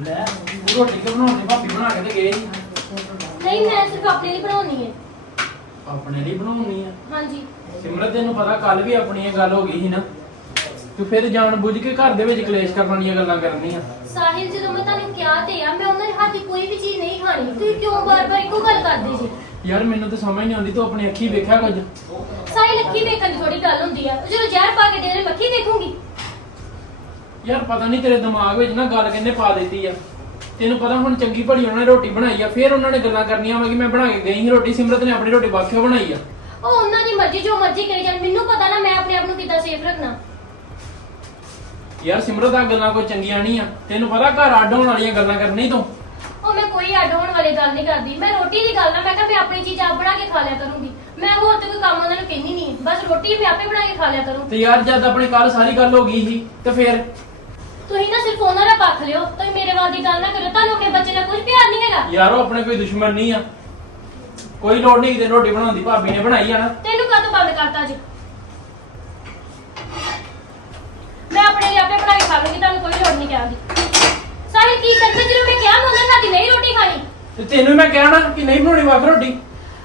ਲੈ ਰੋਟੀ ਕਿ ਬਣਾਉਂਦੇ? ਭਾਬੀ ਬਣਾ ਕੇ ਤੇ ਗਏ ਸੀ ਨਹੀਂ ਮੈਂ ਸਿਰਫ ਆਪਣੇ ਲਈ ਬਣਾਉਣੀ ਹੈ। ਆਪਣੇ ਲਈ ਬਣਾਉਣੀ ਆ? ਹਾਂਜੀ। ਸਿਮਰਤ ਤੈਨੂੰ ਪਤਾ ਕੱਲ ਵੀ ਆਪਣੀ ਇਹ ਗੱਲ ਹੋ ਗਈ ਸੀ ਨਾ? ਤੂੰ ਫਿਰ ਜਾਣ ਬੁੱਝ ਕੇ ਘਰ ਦੇ ਵਿੱਚ ਕਲੇਸ਼ ਕਰਨ ਵਾਲੀਆਂ ਗੱਲਾਂ ਕਰਨੀਆਂ ਸਾਹਿਲ ਜਦੋਂ ਮੈਂ ਤੁਹਾਨੂੰ ਕਿਹਾ ਤੇ ਆ ਮੈਂ ਉਹਨਾਂ ਦੇ ਹੱਥ ਦੀ ਕੋਈ ਵੀ ਚੀਜ਼ ਨਹੀਂ ਖਾਣੀ। ਤੁਸੀਂ ਕਿਉਂ ਬਾਰ-ਬਾਰ ਇੱਕੋ ਗੱਲ ਕਰਦੇ ਜੀ ਯਾਰ ਮੈਨੂੰ ਤਾਂ ਸਮਝ ਨਹੀਂ ਆਉਂਦੀ ਤੂੰ ਆਪਣੀ ਅੱਖੀ ਵੇਖਿਆ ਕੁਝ? ਸਾਹਿਲ ਅੱਖੀ ਵੇਖਣ ਦੀ ਥੋੜੀ ਗੱਲ ਹੁੰਦੀ ਆ। ਜਦੋਂ ਜ਼ਹਿਰ ਪਾ ਕੇ ਦੇ ਦੇ ਮੱਖੀ ਵੇਖੂੰਗੀ ਯਾਰ ਪਤਾ ਨਹੀਂ ਤੇਰੇ ਦਿਮਾਗ ਵਿੱਚ ਨਾ ਗੱਲ ਕਿੰਨੇ ਪਾ ਦਿੱਤੀ ਆ। ਤੈਨੂੰ ਪਤਾ ਹੁਣ ਚੰਗੀ ਭਲੀ ਉਹਨਾਂ ਨੇ ਰੋਟੀ ਬਣਾਈ ਆ ਫਿਰ ਉਹਨਾਂ ਨੇ ਗੱਲਾਂ ਕਰਨੀਆਂ ਵਾ ਕਿ ਮੈਂ ਬਣਾ ਕੇ ਗਈ ਸੀ ਰੋਟੀ ਸਿਮਰਤ ਨੇ ਆਪਣੀ ਰੋਟੀ ਬਾਕਿਓ ਬਣਾਈ ਆ। ਉਹ ਉਹਨਾਂ ਦੀ ਮਰਜ਼ੀ ਜੋ ਮਰਜ਼ੀ ਕਰੀ ਜਾਣ ਮੈਨੂੰ ਪਤਾ ਨਾ ਮੈਂ ਆਪਣੇ ਆਪ ਨੂੰ ਕਿੱਦਾਂ ਸੇਫ ਰੱਖਣਾ। ਯਾਰ ਸਿਮਰਤ ਆ ਗੱਲਾਂ ਕੋਈ ਚੰਗੀਆਂ ਨਹੀਂ ਆ। ਤੈਨੂੰ ਪਤਾ ਘਰ ਅੱਡ ਹੋਣ ਵਾਲੀਆਂ ਗੱਲਾਂ ਕਰਨੀ ਤੂੰ। ਉਹ ਮੈਂ ਕੋਈ ਅੱਡ ਹੋਣ ਵਾਲੀ ਗੱਲ ਨਹੀਂ ਕਰਦੀ। ਮੈਂ ਰੋਟੀ ਦੀ ਗੱਲ ਨਾ ਮੈਂ ਕਿਹਾ ਮੈਂ ਆਪਣੀ ਚੀਜ਼ ਆਪ ਬਣਾ ਕੇ ਖਾ ਲਿਆ ਕਰੂੰਗੀ। ਮੈਂ ਹੋਰ ਤੇ ਕੋਈ ਕੰਮ ਉਹਨਾਂ ਨੂੰ ਕਹਿੰਦੀ ਨਹੀਂ। ਬਸ ਰੋਟੀ ਮੈਂ ਆਪੇ ਬਣਾ ਕੇ ਖਾ ਲਿਆ ਕਰੂੰ। ਤੇ ਯਾਰ ਜਦ ਆਪਣੀ ਕੱਲ ਸਾਰੀ ਗੱਲ ਹੋ ਗਈ ਸੀ ਤੇ ਫਿਰ? ਤੁਸੀਂ ਨਾ ਸਿਰਫ ਉਹਨਾਂ ਦਾ ਪੱਖ ਲਿਓ। ਤੁਸੀਂ ਮੇਰੇ ਵੱਲ ਦੀ ਗੱਲ ਨਾ ਕਰੋ ਤੁਹਾਨੂੰ ਆਪਣੇ ਬੱਚੇ ਨਾਲ ਕੁਝ ਪਿਆਰ ਨਹੀਂ ਹੈਗਾ। ਯਾਰ ਉਹ ਆਪਣੇ ਕੋਈ ਦੁਸ਼ਮਣ ਨਹੀਂ ਆ। ਕੋਈ ਲੋੜ ਨਹੀਂ ਕਿਤੇ ਰੋਟੀ ਬਣਾਉਣ ਦੀ। ਭਾਬੀ ਨੇ ਬਣਾਈ ਆ ਨਾ। ਤੈਨੂੰ ਕਦ ਬੰਦ ਕਰਤਾ ਜੀ ਮੈਂ ਆਪਣੇ ਲਈ ਆਪੇ ਬਣਾ ਕੇ ਖਾ ਲੂੰਗੀ ਤੁਹਾਨੂੰ ਕੋਈ ਲੋੜ ਨਹੀਂ ਕਹਿਣ ਦੀ। ਸਾਰੇ ਕੀ ਕਰਦੇ ਜਦੋਂ ਮੈਂ ਕਿਹਾ ਮੈਂ ਉਹਨਾਂ ਦੀ ਨਹੀਂ ਰੋਟੀ ਖਾਣੀ? ਤੇ ਤੈਨੂੰ ਮੈਂ ਕਹਿਣਾ ਕਿ ਨਹੀਂ ਬਣਾਉਣੀ ਵੱਖ ਰੋਟੀ।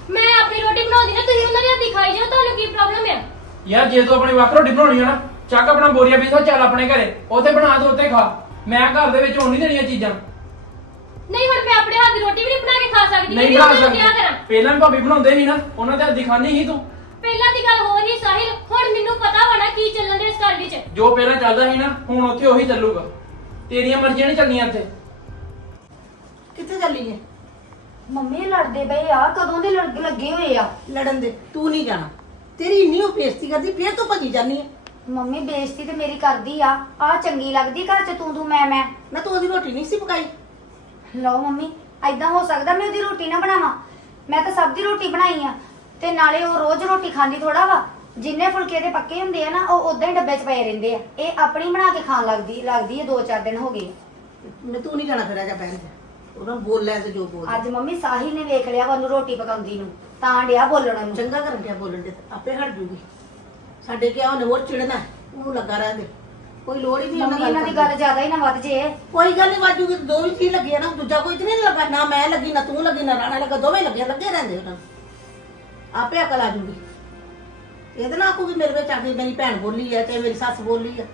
ਮੈਂ ਆਪਣੀ ਰੋਟੀ ਬਣਾਉਂਦੀ ਨਾ ਤੁਸੀਂ ਉਹਨਾਂ ਦੀ ਹੱਥੀ ਖਾਈ ਜਾਓ ਤੁਹਾਨੂੰ ਕੀ ਪ੍ਰੋਬਲਮ ਹੈ ਯਾਰ ਜੇ ਤੂੰ ਆਪਣੀ ਵੱਖ ਰੋਟੀ ਬਣਾਉਣੀ ਆ ਨਾ ਚੱਕ ਆਪਣਾ ਬੋਰੀਆ ਪੀਸਾ ਚੱਲ ਆਪਣੇ ਘਰੇ। ਉੱਥੇ ਬਣਾ ਦੇ ਉੱਥੇ ਖਾ। ਮੈਂ ਘਰ ਦੇ ਵਿੱਚ ਹੋਣ ਨਹੀਂ ਦੇਣੀਆਂ ਚੀਜ਼ਾਂ। ਨਹੀਂ ਹੁਣ ਮੈਂ ਆਪਣੇ ਹੱਥ ਦੀ ਰੋਟੀ ਵੀ ਨਹੀਂ ਬਣਾ ਕੇ ਖਾ ਸਕਦੀ ਨਹੀਂ ਬਣਾ ਸਕਦੀ। ਕਰਾਂ। ਪਹਿਲਾਂ ਭਾਬੀ ਬਣਾਉਂਦੇ ਸੀ ਨਾ ਉਹਨਾਂ ਦੇ ਹੱਥ ਦੀ ਖਾਣੀ ਸੀ ਤੂੰ। ਪਹਿਲਾਂ ਦੀ ਗੱਲ ਹੋ ਰਹੀ ਸਾਹਿਲ ਹੁਣ ਮੈਨੂੰ ਪਤਾ ਹੋਣਾ ਕੀ ਚੱਲਣ ਦੇ ਇਸ ਘਰ ਵਿੱਚ। ਜੋ ਪਹਿਲਾਂ ਚੱਲਦਾ ਸੀ ਨਾ ਹੁਣ ਉੱਥੇ ਉਹੀ ਚੱਲੂਗਾ। ਤੇਰੀਆਂ ਮਰਜ਼ੀਆਂ ਨਹੀਂ ਚੱਲਣੀਆਂ ਇੱਥੇ। ਕਿੱਥੇ ਚੱਲੀ ਏ? ਮੰਮੀ ਲੜਦੇ ਪਏ ਆ ਕਦੋਂ ਦੇ ਲੜ ਲੱਗੇ ਹੋਏ ਆ? ਲੜਨ ਦੇ ਤੂੰ ਨਹੀਂ ਜਾਣਾ। ਤੇਰੀ ਇੰਨੀ ਉਹ ਬੇਇੱਜ਼ਤੀ ਕਰਦੀ ਫੇਰ ਤੂੰ ਭੱਜੀ ਜਾਨੀ ਏ। ਮੰਮੀ ਬੇਇੱਜ਼ਤੀ ਤੇ ਮੇਰੀ ਕਰਦੀ ਆ। ਆ ਚੰਗੀ ਲੱਗਦੀ ਘਰ ਚ ਤੂੰ ਤੂੰ ਮੈਂ ਮੈਂ। ਨਾ ਤੂੰ ਉਹਦੀ ਰੋਟੀ ਨਹੀਂ ਸੀ ਪਕਾਈ। ਲਓ ਮੰਮੀ ਐਦਾਂ ਹੋ ਸਕਦਾ ਮੈਂ ਉਹਦੀ ਰੋਟੀ ਨਾ ਬਣਾਵਾਂ। ਮੈਂ ਤਾਂ ਸਭ ਦੀ ਰੋਟੀ ਬਣਾਈ ਆ। ਤੇ ਨਾਲੇ ਉਹ ਰੋਜ਼ ਰੋਟੀ ਖਾਂਦੀ ਥੋੜਾ ਵਾ। ਜਿੰਨੇ ਫੁਲਕੇ ਦੇ ਪੱਕੇ ਹੁੰਦੇ ਆ ਨਾ ਉਹ ਉਦਾਂ ਹੀ ਡੱਬੇ 'ਚ ਪਏ ਰਹਿੰਦੇ ਆ। ਇਹ ਆਪਣੀ ਬਣਾ ਕੇ ਖਾਣ ਲੱਗਦੀ ਲੱਗਦੀ ਹੈ ਦੋ ਚਾਰ ਦਿਨ ਹੋ ਗਏ। ਮੈਂ ਤੂੰ ਨਹੀਂ ਜਾਣਾ ਫਿਰ ਆ ਜਾ ਬੈਠ ਜਾ। ਉਹਨਾਂ ਬੋਲ ਲੈ ਤੇ ਜੋ ਬੋਲ। ਅੱਜ ਮੰਮੀ ਸਾਹਿਲ ਨੇ ਵੇਖ ਲਿਆ ਉਹਨੂੰ ਰੋਟੀ ਪਕਾਉਂਦੀ ਨੂੰ। ਤਾਂ ਡਿਆ ਬੋਲਣ ਨੂੰ ਚੰਗਾ ਕਰਨ ਗਿਆ ਬੋਲਣ ਦੇ ਆਪੇ ਹਟ ਜੂਗੀ। ਸਾਡੇ ਕਿਹਾ ਉਹਨੇ ਹੋਰ ਚਿੜਨਾ ਉਹਨੂੰ ਲੱਗਾ ਰਹਿ ਦੇ। ਕੋਈ ਲੋੜ ਹੀ ਨਹੀਂ ਮੰਮੀ ਇਹਨਾਂ ਦੀ ਗੱਲ ਜ਼ਿਆਦਾ ਹੀ ਨਾ ਵੱਧ ਜੇ। ਕੋਈ ਗੱਲ ਨਹੀਂ ਵਾਜੂਗੀ ਦੋ ਵੀ ਚੀਜ਼ ਲੱਗੀ ਨਾ ਦੂਜਾ ਕੋਈ ਤੇ ਨਹੀਂ ਲੱਗਾ ਨਾ ਮੈਂ ਲੱਗੀ ਨਾ ਤੂੰ ਲੱਗੀ ਨਾ ਰਾਣਾ ਲੱਗਾ ਦੋਵੇਂ ਲੱਗੇ ਲੱਗੇ ਰਹਿੰਦੇ ਉਹਨਾਂ ਨੂੰ। ਆਪੇ ਅਕਲ ਆ ਜੂਗੀ। ਇਹਦੇ ਨਾਲ ਆਖੂਗੀ ਮੇਰੇ ਵਿੱਚ ਆ ਕੇ ਮੇਰੀ ਭੈਣ ਬੋਲੀ ਆ ਤੇ ਮੇਰੀ ਸੱਸ ਬੋਲੀ ਆ।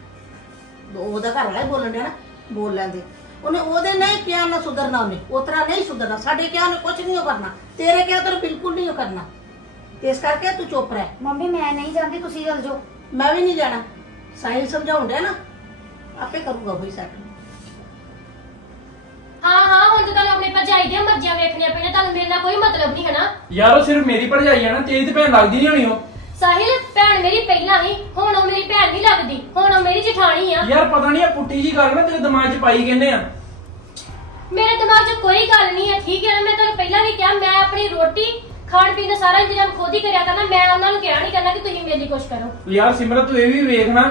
ਉਹਦਾ ਘਰ ਵਾਲਾ ਹੀ ਬੋਲਣ ਡਿਆ ਨਾ ਬੋਲ ਲੈਂਦੇ। ਉਹਨੇ ਉਹਦੇ ਨਹੀਂ ਕਿਹਾ ਨਾ ਸੁਧਰਨਾ ਉਹਨੇ ਉਤਰਾ ਨਹੀਂ ਸੁਧਰਨਾ। ਸਾਡੇ ਕਿਹਾ ਉਹਨੇ ਕੁਝ ਨਹੀਂ ਉਹ ਕਰਨਾ। ਤੇਰੇ ਕਿਹਾ ਤੈਨੂੰ ਬਿਲਕੁਲ ਨਹੀਂ ਉਹ ਕਰਨਾ। ਇਸ ਕਰਕੇ ਤੂੰ ਚੁੱਪ ਰਹਿ। ਮੰਮੀ ਮੈਂ ਨਹੀਂ ਜਾਂਦੀ ਤੁਸੀਂ ਚਲ ਜਾਓ। ਮੈਂ ਵੀ ਨਹੀਂ ਜਾਣਾ। ਸਾਹਿਲ ਸਮਝਾਉਣ ਡਿਆ ਨਾ ਆਪੇ ਕਰੂਗਾ ਉਹੀ ਸੈੱਟ ਹਾਂ ਹਾਂ ਹੁਣ ਤਾਂ ਤੁਹਾਨੂੰ ਆਪਣੇ ਭਰਜਾਈ ਦੀਆਂ ਮਰਜ਼ੀਆਂ ਵੇਖਣੀਆਂ ਪੈਣੀਆਂ ਤੁਹਾਨੂੰ ਮੇਰੇ ਨਾਲ ਕੋਈ ਮਤਲਬ ਨਹੀਂ ਹੈ ਨਾ ਯਾਰ ਉਹ ਸਿਰਫ ਮੇਰੀ ਭਰਜਾਈ ਆ ਨਾ ਤੇਰੀ ਤੇ ਭੈਣ ਲੱਗਦੀ ਨਹੀਂ ਹੋਣੀ ਉਹ। ਸਾਹਿਲ ਭੈਣ ਮੇਰੀ ਪਹਿਲਾਂ ਹੀ ਹੁਣ ਉਹ ਮੇਰੀ ਭੈਣ ਨਹੀਂ ਲੱਗਦੀ ਹੁਣ ਉਹ ਮੇਰੀ ਜਠਾਣੀ ਆ। ਯਾਰ ਪਤਾ ਨਹੀਂ ਇਹ ਪੁੱਟੀ ਜੀ ਗੱਲ ਨਾ ਤੇਰੇ ਦਿਮਾਗ 'ਚ ਪਾਈ ਕਹਿੰਦੇ ਆ। ਮੇਰੇ ਦਿਮਾਗ 'ਚ ਕੋਈ ਗੱਲ ਨਹੀਂ ਹੈ ਠੀਕ ਹੈ ਨਾ ਮੈਂ ਤੁਹਾਨੂੰ ਪਹਿਲਾਂ ਵੀ ਕਿਹਾ ਮੈਂ ਆਪਣੀ ਰੋਟੀ ਖਾਣ ਪੀਣ ਦਾ ਸਾਰਾ ਇੰਤਜ਼ਾਮ ਖੁਦ ਹੀ ਕਰਿਆ ਕਰਨਾ ਮੈਂ ਉਹਨਾਂ ਨੂੰ ਕਿਹਾ ਨਹੀਂ ਕਰਨਾ ਕਿ ਤੁਸੀਂ ਮੇਰੇ ਲਈ ਕੁਝ ਕਰੋ। ਯਾਰ ਸਿਮਰਤ ਤੂੰ ਇਹ ਵੀ ਵੇਖ ਨਾ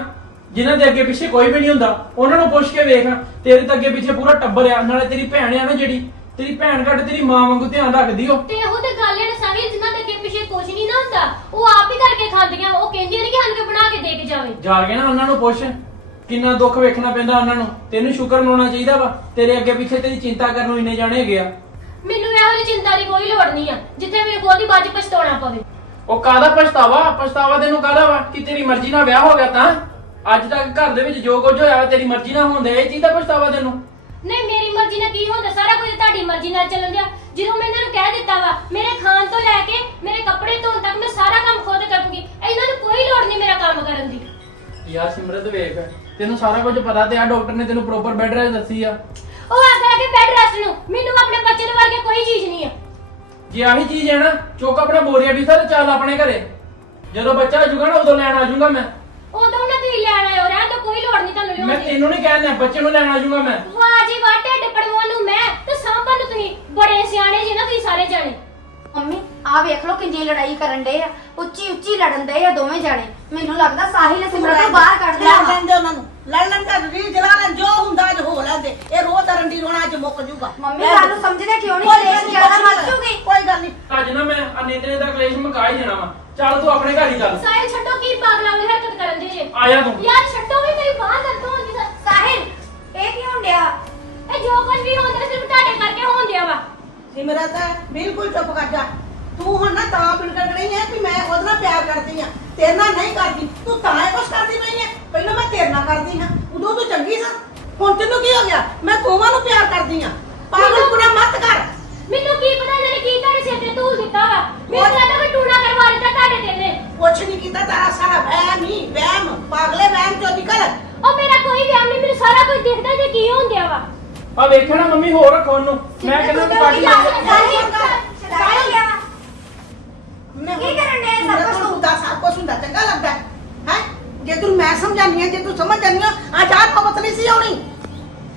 ਜਿਨ੍ਹਾਂ ਦੇ ਅੱਗੇ ਪਿੱਛੇ ਕੋਈ ਵੀ ਨਹੀਂ ਹੁੰਦਾ ਉਹਨਾਂ ਨੂੰ ਪੁੱਛ ਕੇ ਵੇਖ ਤੇਰੇ ਤਾਂ ਅੱਗੇ ਪਿੱਛੇ ਪੂਰਾ ਟੱਬਰ ਆ ਨਾਲੇ ਤੇਰੀ ਭੈਣ ਆ ਨਾ ਜਿਹੜੀ ਤੇਰੀ ਭੈਣ ਘੱਟ ਤੇਰੀ ਮਾਂ ਵਾਂਗੂ ਧਿਆਨ ਰੱਖਦੀ ਉਹ ਤੇ ਉਹ ਤੇ ਗੱਲ ਹੈ ਸਾਹਿਲ ਜਿਨ੍ਹਾਂ ਦੇ ਅੱਗੇ ਪਿੱਛੇ ਕੁਝ ਨਹੀਂ ਨਾ ਹੁੰਦਾ ਉਹ ਆਪ ਹੀ ਕਰਕੇ ਖਾਂਦੀਆਂ ਉਹ ਕਹਿੰਦੀਆਂ ਨੇ ਕਿ ਸਾਨੂੰ ਕੋਈ ਬਣਾ ਕੇ ਦੇ ਕੇ ਜਾਵੇ। ਜਾ ਕੇ ਨਾ ਉਹਨਾਂ ਨੂੰ ਪੁੱਛ ਕਿੰਨਾ ਦੁੱਖ ਵੇਖਣਾ ਪੈਂਦਾ ਉਹਨਾਂ ਨੂੰ ਤੈਨੂੰ ਸ਼ੁਕਰ ਮਨਾਉਣਾ ਚਾਹੀਦਾ ਵਾ ਤੇਰੇ ਅੱਗੇ ਪਿੱਛੇ ਤੇਰੀ ਚਿੰਤਾ ਕਰਨ ਨੂੰ ਇੰਨੇ ਜਾਣੇ ਹੈਗੇ ਆ। ਮੈਨੂੰ ਇਹੋ ਜਿਹੀ ਚਿੰਤਾ ਦੀ ਕੋਈ ਲੋੜ ਨਹੀਂ ਆ ਜਿੱਥੇ ਮੇਰੇ ਕੋਲ ਦੀ ਬਾਅਦ 'ਚ ਪਛਤਾਉਣਾ ਪਵੇ। ਉਹ ਕਾਹਦਾ ਪਛਤਾਵਾ? ਪਛਤਾਵਾ ਤੈਨੂੰ ਕਾਹਦਾ ਵਾ? ਕਿ ਤੇਰੀ ਮਰਜ਼ੀ ਨਾਲ ਵਿਆਹ ਹੋ ਗਿਆ ਤਾਂ? ਅੱਜ ਤੱਕ ਘਰ ਦੇ ਵਿੱਚ ਜੋ ਕੁਝ ਹੋਇਆ ਤੇਰੀ ਮਰਜ਼ੀ ਨਾਲ ਹੁੰਦਾ ਇਹ ਚੀਜ਼ ਦਾ ਪਛਤਾਵਾ ਤੈਨੂੰ? ਨਹੀਂ ਮੇਰੀ ਮਰਜ਼ੀ ਨਾਲ ਕੀ ਹੁੰਦਾ? ਸਾਰਾ ਕੁਝ ਤੁਹਾਡੀ ਮਰਜ਼ੀ ਨਾਲ ਚੱਲਣ ਦਿਆ। ਜਦੋਂ ਮੈਂ ਇਹਨਾਂ ਨੂੰ ਕਹਿ ਦਿੱਤਾ ਵਾ ਮੇਰੇ ਖਾਣ ਤੋਂ ਲੈ ਕੇ ਮੇਰੇ ਕੱਪੜੇ ਧੋਣ ਤੱਕ ਮੈਂ ਸਾਰਾ ਕੰਮ ਖੁਦ ਕਰੂੰਗੀ। ਇਹਨਾਂ ਨੂੰ ਕੋਈ ਲੋੜ ਨਹੀਂ ਮੇਰਾ ਕੰਮ ਕਰਨ ਦੀ। ਯਾਰ ਸਿਮਰਤ ਵੇਖ। ਤੈਨੂੰ ਸਾਰਾ ਕੁਝ ਪਤਾ ਤੇ ਆ ਡਾਕਟਰ ਨੇ ਤੈਨੂੰ ਪ੍ਰੋਪਰ ਬੈੱਡ ਰੈਸਟ ਦੱਸੀ ਆ। ਉਹ ਆਖਿਆ ਕਿ ਬੈੱਡ ਰੈਸਟ ਨੂੰ। ਮੈਨੂੰ ਆਪਣੇ ਬੱਚੇ ਦੇ ਵਰਗੇ ਕੋਈ ਚੀਜ਼ ਨਹੀਂ ਆ। ਜੇ ਆਹੀ ਚੀਜ਼ ਹੈ ਨਾ ਚੁੱਕ ਆਪਣਾ ਬੋਰੀਆ ਵੀ ਤੇ ਚੱਲ ਆਪਣੇ ਘਰੇ। ਜਦੋਂ ਬੱਚਾ ਆ ਜਾਊਗਾ ਨਾ ਉਦੋਂ ਲੈਣ ਆ ਜਾਊਗਾ ਮੈਂ। ਉਦੋਂ ਨਾ ਤੁਸੀਂ ਲੈਣ ਆਇਓ ਰਹਿਣ ਤੋਂ ਕੋਈ ਲੋੜ ਨਹੀਂ ਤੁਹਾਨੂੰ ਮੈਂ ਲਿਆਉਣ ਦੀ। ਤੈਨੂੰ ਨਹੀਂ ਕਹਿੰਦਾ ਬੱਚੇ ਨੂੰ ਲੈਣ ਆ ਜਾਊਗਾ ਮੈਂ। ਵਾਹ ਜੀ ਵਾਹ ਢਿੱਡ ਪੜਵਾਉਣ ਨੂੰ ਮੈਂ ਤੇ ਸਾਂਭਣ ਨੂੰ ਤੁਸੀਂ ਬੜੇ ਸਿਆਣੇ ਜੀ ਨਾ ਤੁਸੀਂ ਸਾਰੇ ਜਾਣੇ। ਮੰਮੀ ਆ ਵੇਖ ਲਓ ਕਿੰਨੀ ਲੜਾਈ ਕਰਨ ਡੇ ਆ। ਉੱਚੀ ਉੱਚੀ ਲੜਨ ਡੇ ਆ ਦੋਵੇਂ ਜਾਣੇ। ਮੈਨੂੰ ਲੱਗਦਾ ਸਾਹਿਲ ਨੇ ਬਾਹਰ ਕੱਢ ਲੜ ਲਿਆ ਲੈਂਦੇ ਉਹਨਾਂ ਨੂੰ। ਲੜ ਲੈਣ ਜਲਾ ਲੈਣ ਜੋ ਹੁੰਦਾ ਅੱਜ ਹੋ ਲੈਂਦੇ। ਇਹ ਰੋ ਤਰਨ ਦੀ ਰੋਣਾ ਅੱਜ ਮੁੱਕ ਜੂਗਾ। ਮੰਮੀ ਸਾਨੂੰ ਸਮਝਦੇ ਕਿਉਂ ਨਹੀਂ? ਕੋਈ ਗੱਲ ਕਲੇਸ਼ ਨੀ, ਜ਼ਿਆਦਾ ਕੁਛ ਮਰ ਨੀ ਜੂਗੀ। ਕੋਈ ਗੱਲ ਨਹੀਂ। ਅੱਜ ਨਾ ਮੈਂ ਅਨੇਤਰੇ ਦਾ ਕਲੇਸ਼ ਮੁਕਾ ਹੀ ਦੇਣਾ ਵਾ। ਚੱਲ ਤੂੰ ਆਪਣੇ ਘਰ ਹੀ ਚੱਲ ਸਾਹਿਲ ਛੱਡੋ ਕੀ ਪਾਗਲਾਂ ਵਾਲੀ ਹਰਕਤ ਕਰਨ ਦੇ ਜੇ ਆਇਆ ਤੂੰ। ਯਾਰ ਛੱਡੋ ਵੀ ਮੇਰੀ ਬਾਹ ਦਰਦ ਹੋਣ ਦੀ ਸਾਹਿਲ ਇਹ ਕੀ ਹੁੰਦਿਆ ਇਹ ਜੋ ਕੁਝ ਵੀ ਹੁੰਦਾ ਸਿਰਫ ਤੁਹਾਡੇ ਕਰਕੇ ਹੋਣ ਵਾ। ਸਿਮਰਤ ਬਿਲਕੁਲ ਚੁੱਪ ਕਰ ਜਾ। ਤੂੰ ਹੁਣ ਨਾ ਤਾਂ ਬਿਲਕੁਲ ਨਹੀਂ ਹੈ ਕਿ ਮੈਂ ਉਹਦੇ ਨਾਲ ਪਿਆਰ ਕਰਦੀ ਆ ਤੇਰੇ ਨਾਲ ਨਹੀਂ ਕਰਦੀ। ਤੂੰ ਤਾਂ ਇਹ ਕੁਛ ਕਰਦੀ ਪਈ ਹੈ। ਪਹਿਲਾਂ ਮੈਂ ਤੇਰੇ ਨਾਲ ਕਰਦੀ ਹਾਂ। ਉਦੋਂ ਤੂੰ ਚੰਗੀ ਸਾਂ। ਹੁਣ ਤੈਨੂੰ ਕੀ ਹੋ ਗਿਆ? ਮੈਂ ਦੋਵਾਂ ਨੂੰ ਪਿਆਰ ਕਰਦੀ ਆ ਪਾਗਲ ਪੁਣਾ ਮਤ ਕਰ। ਮੈਨੂੰ ਕੀ ਪਤਾ ਇਹਨਾਂ ਕੀ ਤੁਹਾਡੇ ਸਿਰ ਤੇ ਧੂਲ ਦਿੱਤਾ ਵਾ? ਮੈਨੂੰ ਲੱਗਦਾ ਵੀ ਟੂਣਾ ਕਰਵਾ ਦਿੱਤਾ ਤੁਹਾਡੇ ਤੇ ਨੇ ਕੁਛ ਨਹੀਂ ਕੀਤਾ ਤਾਰਾ ਸਾਰਾ ਵਹਿਮ ਹੀ ਵਹਿਮ। ਪਾਗਲੇ ਵਹਿਮ ਚੋਂ ਨਿਕਲ। ਉਹ ਮੇਰਾ ਕੋਈ ਵਿਆਹ ਨਹੀਂ ਮੈਨੂੰ ਸਾਰਾ ਕੁਝ ਦਿਖਦਾ ਤੇ ਕੀ ਹੁੰਦਿਆ ਵਾ। ਆ ਵੇਖਿਆ ਨਾ ਮੰਮੀ ਹੋਰ ਰੱਖੋ ਉਹਨੂੰ। ਮੈਂ ਕਹਿੰਦਾ ਕਾਟੀ ਜਾ ਲੈ ਸ਼ਦਾਈ ਹੋ ਗਿਆ ਵਾ ਕੀ ਕਰਨ ਡਿਆ ਸਭ ਕੁਛ? ਤੂੰ? ਹੁੰਦਾ ਸਭ ਕੁਝ ਹੁੰਦਾ ਚੰਗਾ ਲੱਗਦਾ ਹੈ। ਹੈਂ? ਜੇ ਤੂੰ ਮੈਂ ਸਮਝਾਨੀ ਹੈ ਜੇ ਤੂੰ ਸਮਝ ਜਾਨੀ ਆ ਅੱਜ ਆਹ ਪਵਤ ਨਹੀਂ ਸੀ ਆਉਣੀ।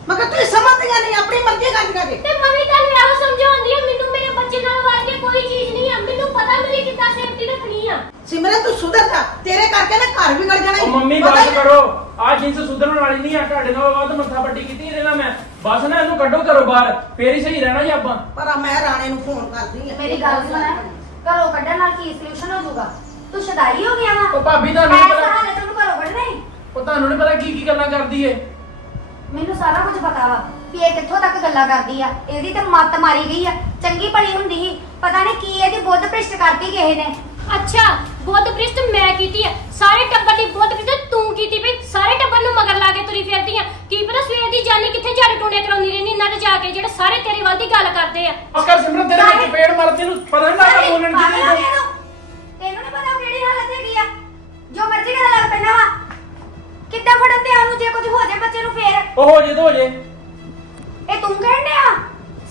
ਮਗਰ ਤੂੰ ਸਮਝਦੀਆਂ ਨਹੀਂ ਆਪਣੀ ਮਰਜ਼ੀ ਕਰਦੀਆਂ ਜੇ ਤੇ ਮੰਮੀ ਤੁਹਾਨੂੰ ਇਹੋ ਸਮਝਾਉਂਦੀ ਆ ਮੈਨੂੰ ਮੇਰੇ ਬੱਚੇ ਨਾਲ ਵਾਰ ਕੇ ਕੋਈ ਚੀਜ਼ ਨਹੀਂ ਆ। ਮੈਨੂੰ ਪਤਾ ਮੇਰੀ ਕਿੱਦਾਂ ਸੇਫਟੀ ਰੱਖਣੀ ਆ। ਸਿਮਰਨ ਤੂੰ ਸੁਧਰ ਜਾ। ਤੇਰੇ ਕਰਕੇ ਨਾ ਘਰ ਵਿਗੜ ਜਾਣਾ ਈ। ਉਹ ਮੰਮੀ ਪਤਾ ਬਸ ਹੀ- ਕਰੋ। ਆ ਜਿੰਸ ਸੁਧਰਨ ਵਾਲੀ ਨਹੀਂ ਆ ਤੁਹਾਡੇ ਨਾਲ ਵੱਧ ਮੱਥਾ ਪੱਟੀ ਕੀਤੀ ਇਹਦੇ ਨਾਲ ਮੈਂ। ਬਸ ਨਾ ਇਹਨੂੰ ਕੱਢੋ ਘਰੋਂ ਬਾਹਰ। ਫੇਰ ਹੀ ਸਹੀ ਰਹਿਣਾ ਜੀ ਆਪਾਂ। ਪਰ ਮੈਂ ਰਾਣੇ ਨੂੰ ਫੋਨ ਕਰਦੀ ਆ ਮੇਰੀ ਗੱਲ ਸੁਣ। ਘਰੋਂ ਕੱਢਣ ਨਾਲ ਕੀ ਸੋਲੂਸ਼ਨ ਹੋ ਜਾਊਗਾ? ਤੂੰ ਸ਼ਦਾਈ ਹੋ ਗਿਆ ਵਾ? ਉਹ ਭਾਬੀ ਤੁਹਾਨੂੰ ਨੀ ਐਸਾ ਪਤਾ। ਹਾਲੇ ਤੈਨੂੰ ਘਰੋਂ ਕੱਢਣਾ। ਹੀ ਉਹ ਤੁਹਾਨੂੰ ਨਹੀਂ ਪਤਾ ਕੀ ਕੀ ਗੱਲਾਂ ਕਰਦੀ ਏ। ਮੈਨੂੰ ਸਾਰਾ ਕੁਝ ਪਤਾ ਵਾ ਵੀ ਇਹ ਕਿੱਥੋਂ ਤੱਕ ਗੱਲਾਂ ਕਰਦੀ ਆ। ਇਹਦੀ ਤੇ ਮੱਤ ਮਾਰੀ ਗਈ ਆ। ਚੰਗੀ ਭਲੀ ਹੁੰਦੀ ਸੀ। ਪਤਾ ਨਹੀਂ ਕੀ ਇਹਦੀ ਬੁੱਧ ਭ੍ਰਿਸ਼ਟ ਕਰਤੀ ਕਿਸੇ ਨੇ। ਅੱਛਾ ਬੁੱਧ ਭ੍ਰਿਸ਼ਟ ਮੈਂ ਕੀਤੀ ਆ। ਸਾਰੇ ਟੱਬਰ ਦੀ ਬੁੱਧ ਭ੍ਰਿਸ਼ਟ ਤੂੰ ਕੀਤੀ ਵੀ ਸਾਰੇ ਟੱਬਰ ਨੂੰ ਮਗਰ ਲਾ ਕੇ ਤੁਰੀ ਫਿਰਦੀ ਆ। ਕੀ ਪਤਾ ਸਵੇਰ ਦੀ ਜਾਨੀ ਕਿੱਥੇ ਝਾੜੇ ਟੋਣੇ ਕਰਾਉਂਦੀ ਰਹਿੰਦੀ ਇਹਨਾਂ ਦੇ ਜਾ ਕੇ ਜਿਹੜੇ ਸਾਰੇ ਤੇਰੇ ਵੱਲ ਦੀ ਗੱਲ ਕਰਦੇ ਆ। ਅਸਕਰ ਸਿਮਰਨ ਤੇਰੇ ਵਿੱਚ ਪੇੜ ਮਰਦੀ ਨੂੰ ਪਤਾ ਨਹੀਂ ਲੱਗਦਾ ਬੋਲਣ ਦੀ ਨਹੀਂ ਤੂੰ? ਤੈਨੂੰ ਨਹੀਂ ਪਤਾ ਉਹ ਕਿਹੜੀ ਹਾਲਤ ਹੈਗੀ ਆ। ਜੋ ਮਰਜ਼ੀ ਕਰਨ ਲੱਗ ਪੈਣਾ ਵਾ। ਕਿੱਦਾਂ ਫੜਨ ਤੇ ਆਨੂੰ ਜੇ ਕੁਝ ਹੋ ਜਾਏ ਬੱਚੇ ਨੂੰ ਫੇਰ? ਉਹ ਹੋ ਜੇ ਤਾਂ ਹੋ ਜੇ। ਇਹ ਤੂੰ ਕਹਿਣ ਡਿਆ?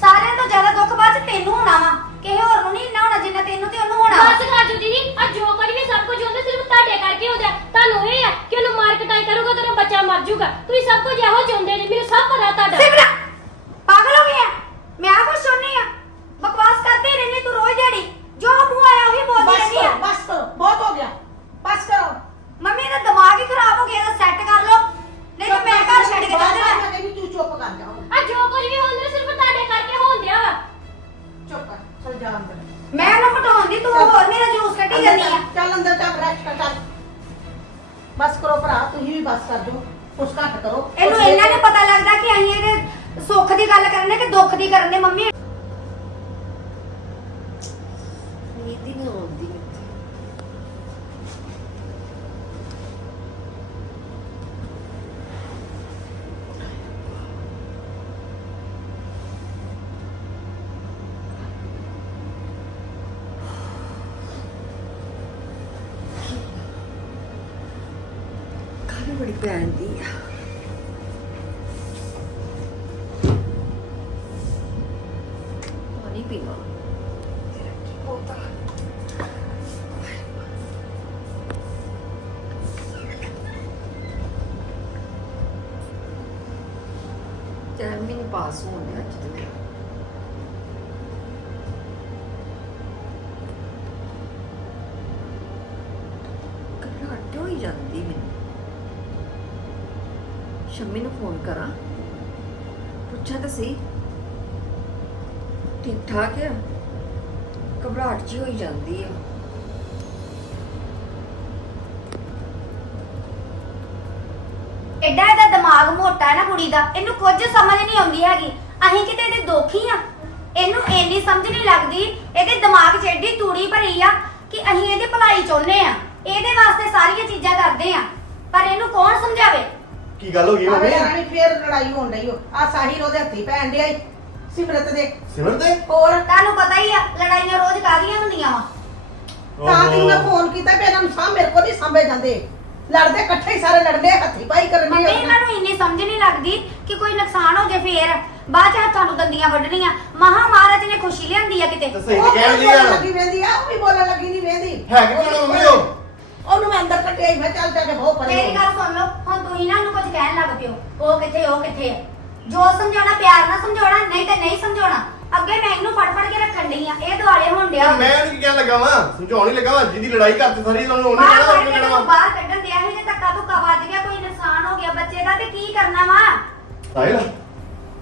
ਸਾਰਿਆਂ ਤੋਂ ਜ਼ਿਆਦਾ ਦੁੱਖ ਬਾਅਦ ਚ ਤੈਨੂੰ ਹੋਣਾ ਵਾ। ਕਿਸੇ ਹੋਰ ਨੂੰ ਨਹੀਂ ਇੰਨਾ ਹੋਣਾ ਜਿੰਨਾ ਤੈਨੂੰ ਤੇ ਉਹਨੂੰ ਹੋਣਾ। ਬਸ ਰਾਜੂ ਦੀਦੀ ਆ ਜੋ ਕੁਝ ਵੀ ਸਭ ਕੁਝ ਹੁੰਦਾ ਸਿਰਫ ਤੁਹਾਡੇ ਕਰਕੇ ਹੁੰਦਾ ਤੁਹਾਨੂੰ ਇਹ ਆ ਕਿ ਉਹਨੂੰ ਮਾਰ ਕਟਾਈ ਕਰੂਗਾ ਤੇਰਾ ਬੱਚਾ ਮਰ ਜਾਊਗਾ। ਤੁਸੀਂ ਸਭ ਕੁਝ ਇਹੋ ਚਾਹੁੰਦੇ ਨੇ ਮੈਨੂੰ ਸਭ ਪਤਾ ਤੁਹਾਡਾ। ਸਿਮਰਾ ਪਾਗਲ ਹੋ ਗਿਆ? ਮੈਂ ਆ ਕੁਛ ਸੁਣਨੀ ਆ। ਬਕਵਾਸ ਕਰਦੀ ਰਹਿੰਦੀ ਤੂੰ ਰੋਜ਼ ਦਿਹਾੜੀ। ਜੋ ਮੂੰਹ ਆਇਆ ਉਹੀ ਬੋਲਦੀ ਬਸ ਰਹਿੰਦੀ ਕਰੋ ਆ ਬਸ ਕਰੋ ਬਹੁਤ ਹੋ ਗਿਆ। ਬਸ ਕਰੋ। ਮੰਮੀ ਦਾ ਜੂਸ ਕੱਢੀ ਜਾਂਦੀ ਆ ਚੱਲ ਅੰਦਰ ਚੱਲ ਰੈਸਟ ਕਰ ਚੱਲ ਬਸ ਕਰੋ ਭਰਾ ਤੁਸੀਂ ਵੀ ਬਸ ਕਰ ਦਿਓ ਕੁਛ ਘੱਟ ਕਰੋ। ਇਹਨੂੰ ਇਹਨਾਂ ਨੇ ਪਤਾ ਲੱਗਦਾ ਕਿ ਅਸੀਂ ਇਹਦੇ ਸੁੱਖ ਦੀ ਗੱਲ ਕਰਨੇ ਕਿ ਦੁੱਖ ਦੀ ਕਰਨੇ ਮੰਮੀ ਨੀਂਦ ਹੀ ਨਹੀਂ ਆਉਂਦੀ ਮੈਨੂੰ ਕਾਹਲੀ ਬੜੀ ਪੈਂਦੀ ਆ ਪਾਣੀ ਪੀਵਾ ਤੇਰਾ ਕੀ ਹੋਤਾ ਟਾਈਮ ਵੀ ਨਹੀਂ ਪਾਸ ਹੋਣ ਡਿਆ ਅੱਜ ਤੇ ਮੇਰਾ ਘਬਰਾਹਟ ਹੋਈ ਜਾਂਦੀ ਮੈਨੂੰ ਸ਼ੰਮੀ ਨੂੰ ਫੋਨ ਕਰਾਂ। ਪੁੱਛਾਂ ਤਾਂ ਸਹੀ। ਠੀਕ ਠਾਕ ਆ। ਘਬਰਾਹਟ ਜੀ ਹੋਈ ਜਾਂਦੀ ਆ। ਐਡਾ ਇਹਦਾ ਦਿਮਾਗ ਮੋਟਾ ਹੈ ਨਾ ਕੁੜੀ ਦਾ। ਇਹਨੂੰ ਕੁਝ ਸਮਝ ਨਹੀਂ ਆਉਂਦੀ ਹੈਗੀ। ਅਸੀਂ ਕਿਤੇ ਇਹਦੇ ਦੋਖੀ ਆ। ਇਹਨੂੰ ਇੰਨੀ ਸਮਝ ਨਹੀਂ ਲੱਗਦੀ। ਇਹਦੇ ਦਿਮਾਗ 'ਚ ਐਡੀ ਤੂੜੀ ਭਰੀ ਆ ਕਿ ਅਸੀਂ ਇਹਦੀ ਭਲਾਈ ਚਾਹੁੰਦੇ ਆ। ਇਹਦੇ ਵਾਸਤੇ ਸਾਰੀਆਂ ਚੀਜ਼ਾਂ ਕਰਦੇ ਆ। ਪਰ ਇਹਨੂੰ ਕੌਣ ਸਮਝਾਵੇ? ਕੀ ਗੱਲ ਹੋ ਗਈ ਮੰਮੀ? ਰਾਣੀ ਫੇਰ ਲੜਾਈ ਹੋਣ ਡਈ ਓ। ਆ ਸਾਹਿਲ ਉਹਦੇ ਹੱਥੀ ਪੈਣ ਡਿਆ ਈ ਸਿਮਰਤ ਦੇ। ਸਿਮਰ ਤੇ ਹੋਰ ਤੁਹਾਨੂੰ ਪਤਾ ਹੀ ਆ ਲੜਾਈਆਂ ਰੋਜ਼ ਕਾਹਦੀਆਂ ਹੁੰਦੀਆਂ ਵਾ? ਤਾਂ ਤੈਨੂੰ ਮੈਂ ਫੋਨ ਕੀਤਾ ਵੀ ਇਹਨਾਂ ਨੂੰ ਸਾਂਭ ਮੇਰੇ ਕੋਲ ਨਹੀਂ ਸਾਂਭੇ ਜਾਂਦੇ। ਲੜਦੇ ਇਕੱਠੇ ਹੀ ਸਾਰੇ ਲੜਦੇ ਹੱਥੀ ਪਾਈ ਕਰਨੀ ਮੰਮੀ ਇਹਨਾਂ ਨੂੰ ਇੰਨੀ ਸਮਝ ਨਹੀਂ ਲੱਗਦੀ ਕਿ ਕੋਈ ਨੁਕਸਾਨ ਹੋ ਜਾਏ ਫੇਰ। ਬਾਅਦ ਚ ਹੱਥਾਂ ਨੂੰ ਦੰਦੀਆਂ ਵੱਢਣੀਆਂ। ਮਹਾ ਮਹਾਰਾਜ ਨੇ ਖੁਸ਼ੀ ਲਿਆਂਦੀ ਆ ਕਿਤੇ। ਤਾਂ ਸਹੀ ਤੇ ਕਹਿਣ ਦੀ ਆ ਲੱਗੀ ਵੇਂਦੀ ਆ ਉਹ ਵੀ ਬੋਲਣ ਲੱਗੀ ਨਹੀਂ ਵੇਂਦੀ। ਹੈ ਹੁਣ ਮੰਮੀ ਉਹ ਉਹਨੂੰ ਮੈਂ ਅੰਦਰ ਕੱਢਿਆ ਹੀ ਮੈਂ ਚੱਲ ਜਾ ਕੇ ਬਹੁਤ ਪਰੇ ਮੇਰੀ ਗੱਲ ਸੁਣ ਲਓ ਹੁਣ ਤੁਸੀਂ ਇਹਨਾਂ ਨੂੰ ਕੁਝ ਕਹਿਣ ਲੱਗ ਪਿਓ ਉਹ ਕਿੱਥੇ ਉਹ ਕਿੱਥੇ ਜੋ ਸਮਝਾਉਣਾ ਪਿਆਰ ਨਾਲ ਸਮਝਾਉਣਾ ਨਹੀਂ ਤੇ ਨਹੀਂ ਸਮਝਾਉਣਾ। ਅੱਗੇ ਮੈਂ ਇਹਨੂੰ ਫੜ ਫੜ ਕੇ ਰੱਖਣ ਡਈ ਆ ਇਹ ਦੁਆਲੇ ਹੋਣ ਡਿਆ। ਮੈਂ ਉਹਨੂੰ ਕੀ ਕਹਿਣ ਲੱਗਾ ਵਾਂ ਸਮਝਾਉਣ ਹੀ ਲੱਗਾ ਵਾਂ ਜਿਹਦੀ ਲੜਾਈ ਘਰ ਤੇ ਸਾਰੀ ਉਹਨੂੰ ਉਹਨੇ ਬਾਹਰ ਕੱਢ ਉਹਨੇ ਕੇ ਬਾਹਰ ਕੱਢਣ ਦਿਆ ਸੀ ਤੇ ਧੱਕਾ ਧੁੱਕਾ ਵੱਜ ਗਿਆ ਕੋਈ ਨੁਕਸਾਨ ਹੋ ਗਿਆ ਬੱਚੇ ਦਾ ਤੇ ਕੀ ਕਰਨਾ ਵਾ? ਸਾਹਿਲ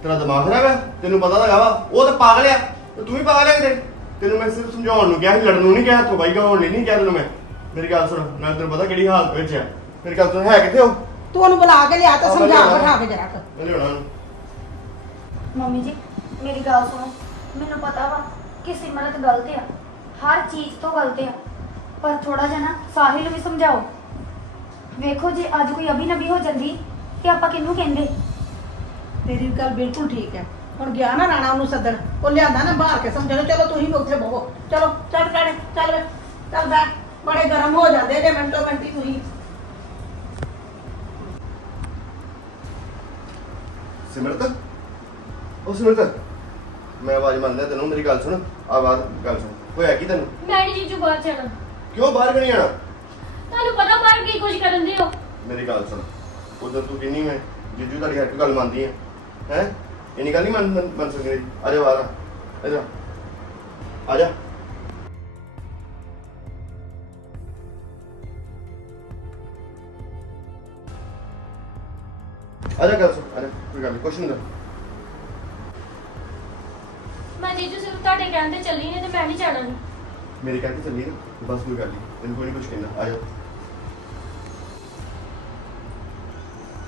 ਤੇਰਾ ਦਿਮਾਗ ਖਰਾਬ ਹੈ ਤੈਨੂੰ ਪਤਾ ਤਾਂ ਹੈਗਾ ਵਾ ਉਹ ਤਾਂ ਪਾਗਲ ਆ ਤੇ ਤੂੰ ਵੀ ਪਾਗਲ ਹੈ ਕਿਤੇ? ਤੈਨੂੰ ਮੈਂ ਸਿਰਫ ਸਮਝਾਉਣ ਨੂੰ ਕਿਹਾ ਸੀ ਲੜਨ ਨੂੰ ਨਹੀਂ ਕਿਹਾ ਤੂੰ ਬਾਈ ਗਾਉਣ ਲਈ ਨਹੀਂ ਕਿਹਾ ਤੈਨੂੰ ਮੈਂ। ਮੇਰੀ ਗੱਲ ਸੁਣ ਮੈਂ ਤੈਨੂੰ ਪਤਾ ਕਿਹੜੀ ਹਾਲਤ ਵਿੱਚ ਆ। ਮੇਰੀ ਗੱਲ ਸੁਣ ਹੈ ਕਿੱਥੇ ਉਹ? ਤੂੰ ਉਹਨੂੰ ਬੁਲਾ ਕੇ ਲਿਆ ਤਾਂ ਸਮਝਾ। ਬਿਠਾ ਕੇ ਜਰਾ ਕੁ। ਮੈਂ ਲਿਆਉਣਾ ਉਹਨੂੰ। ਮੰਮੀ ਜੀ ਮੇਰੀ ਗੱਲ ਸੁਣੋ। ਮੈਨੂੰ ਪਤਾ ਵਾ ਕਿ ਸਿਮਰਤ ਗਲਤ ਆ। ਹਰ ਚੀਜ਼ ਤੋਂ ਗਲਤ ਆ। ਪਰ ਥੋੜਾ ਜਿਹਾ ਨਾ ਸਾਹਿਲ ਨੂੰ ਵੀ ਸਮਝਾਓ। ਵੇਖੋ ਜੇ ਅੱਜ ਕੋਈ ਅਭੀ ਨਬੀ ਹੋ ਜਾਂਦੀ ਤੇ ਆਪਾਂ ਕਿਹਨੂੰ ਕਹਿੰਦੇ? ਤੇਰੀ ਗੱਲ ਬਿਲਕੁਲ ਠੀਕ ਹੈ। ਹੁਣ ਗਿਆ ਨਾ ਰਾਣਾ ਉਹਨੂੰ ਸੱਦਣ। ਉਹ ਲਿਆਂਦਾ ਨਾ ਬਾਹਰ ਕੇ ਸਮਝਣ ਚਲੋ ਤੁਸੀਂ ਵੀ ਉੱਥੇ ਬਹੋ। ਚਲੋ ਚੱਲ ਕਾੜੇ ਚੱਲ ਵੇ, ਚੱਲ ਬੈਠ ਬੜੇ ਗਰਮ ਹੋ ਜਾਂਦੇ ਜੇ ਮਿੰਟੋ ਮਿੰਟੀ ਤੁਸੀਂ। ਸਿਮਰਤ? ਉਹ ਸਿਮਰਤ ਮੈਂ ਆਵਾਜ਼ ਮੰਨਦਾ ਤੈਨੂੰ ਮੇਰੀ ਗੱਲ ਸੁਣ। ਆਵਾਜ਼ ਗੱਲ ਸੁਣ। ਹੋਇਆ ਕੀ ਤੈਨੂੰ? ਮੈਂ ਨੀ ਜੀਜੂ ਬਾਹਰ ਜਾਣਾ। ਕਿਉਂ ਬਾਹਰ ਕਿਉਂ ਨਹੀਂ ਆਣਾ ਤੁਹਾਨੂੰ ਪਤਾ ਬਾਹਰ ਕੀ ਕੁਝ ਕਰਨ ਦੇ ਹੋ ਮੇਰੀ ਗੱਲ ਸੁਣ। ਉਦੋਂ ਤੂੰ ਕਿੰਨੀ ਮੈਂ ਜੀਜੂ ਤੁਹਾਡੀ ਹਰ ਇੱਕ ਗੱਲ ਮੰਨਦੀ ਹੈ। ਹੈ? ਇੰਨੀ ਗੱਲ ਨਹੀਂ ਮੰਨ ਮੰਨ- ਮੰਨ ਸਕਦੀ? ਆ ਜਾ ਬਾਹਰ ਆ ਜਾ। ਆ ਜਾ ਗੱਲ ਸੁਣ ਆ ਜਾ ਕੋਈ ਗੱਲ ਨਹੀਂ ਕੁਛ ਨਹੀਂ ਹੁੰਦਾ। ਮੈਂ ਜੀਜੂ ਸਿਰਫ ਤੁਹਾਡੇ ਕਹਿਣ ਤੇ ਚੱਲੀ ਨੇ ਤੇ ਮੈਂ ਨਹੀਂ ਜਾਣਾ ਨੀ। ਮੇਰੀ ਕਰਕੇ ਚੱਲੀ ਨਾ ਬਸ ਕੋਈ ਗੱਲ ਨਹੀਂ ਤੈਨੂੰ ਕੋਈ ਨਹੀਂ ਕੁਛ ਕਹਿੰਦਾ ਆ ਜਾ।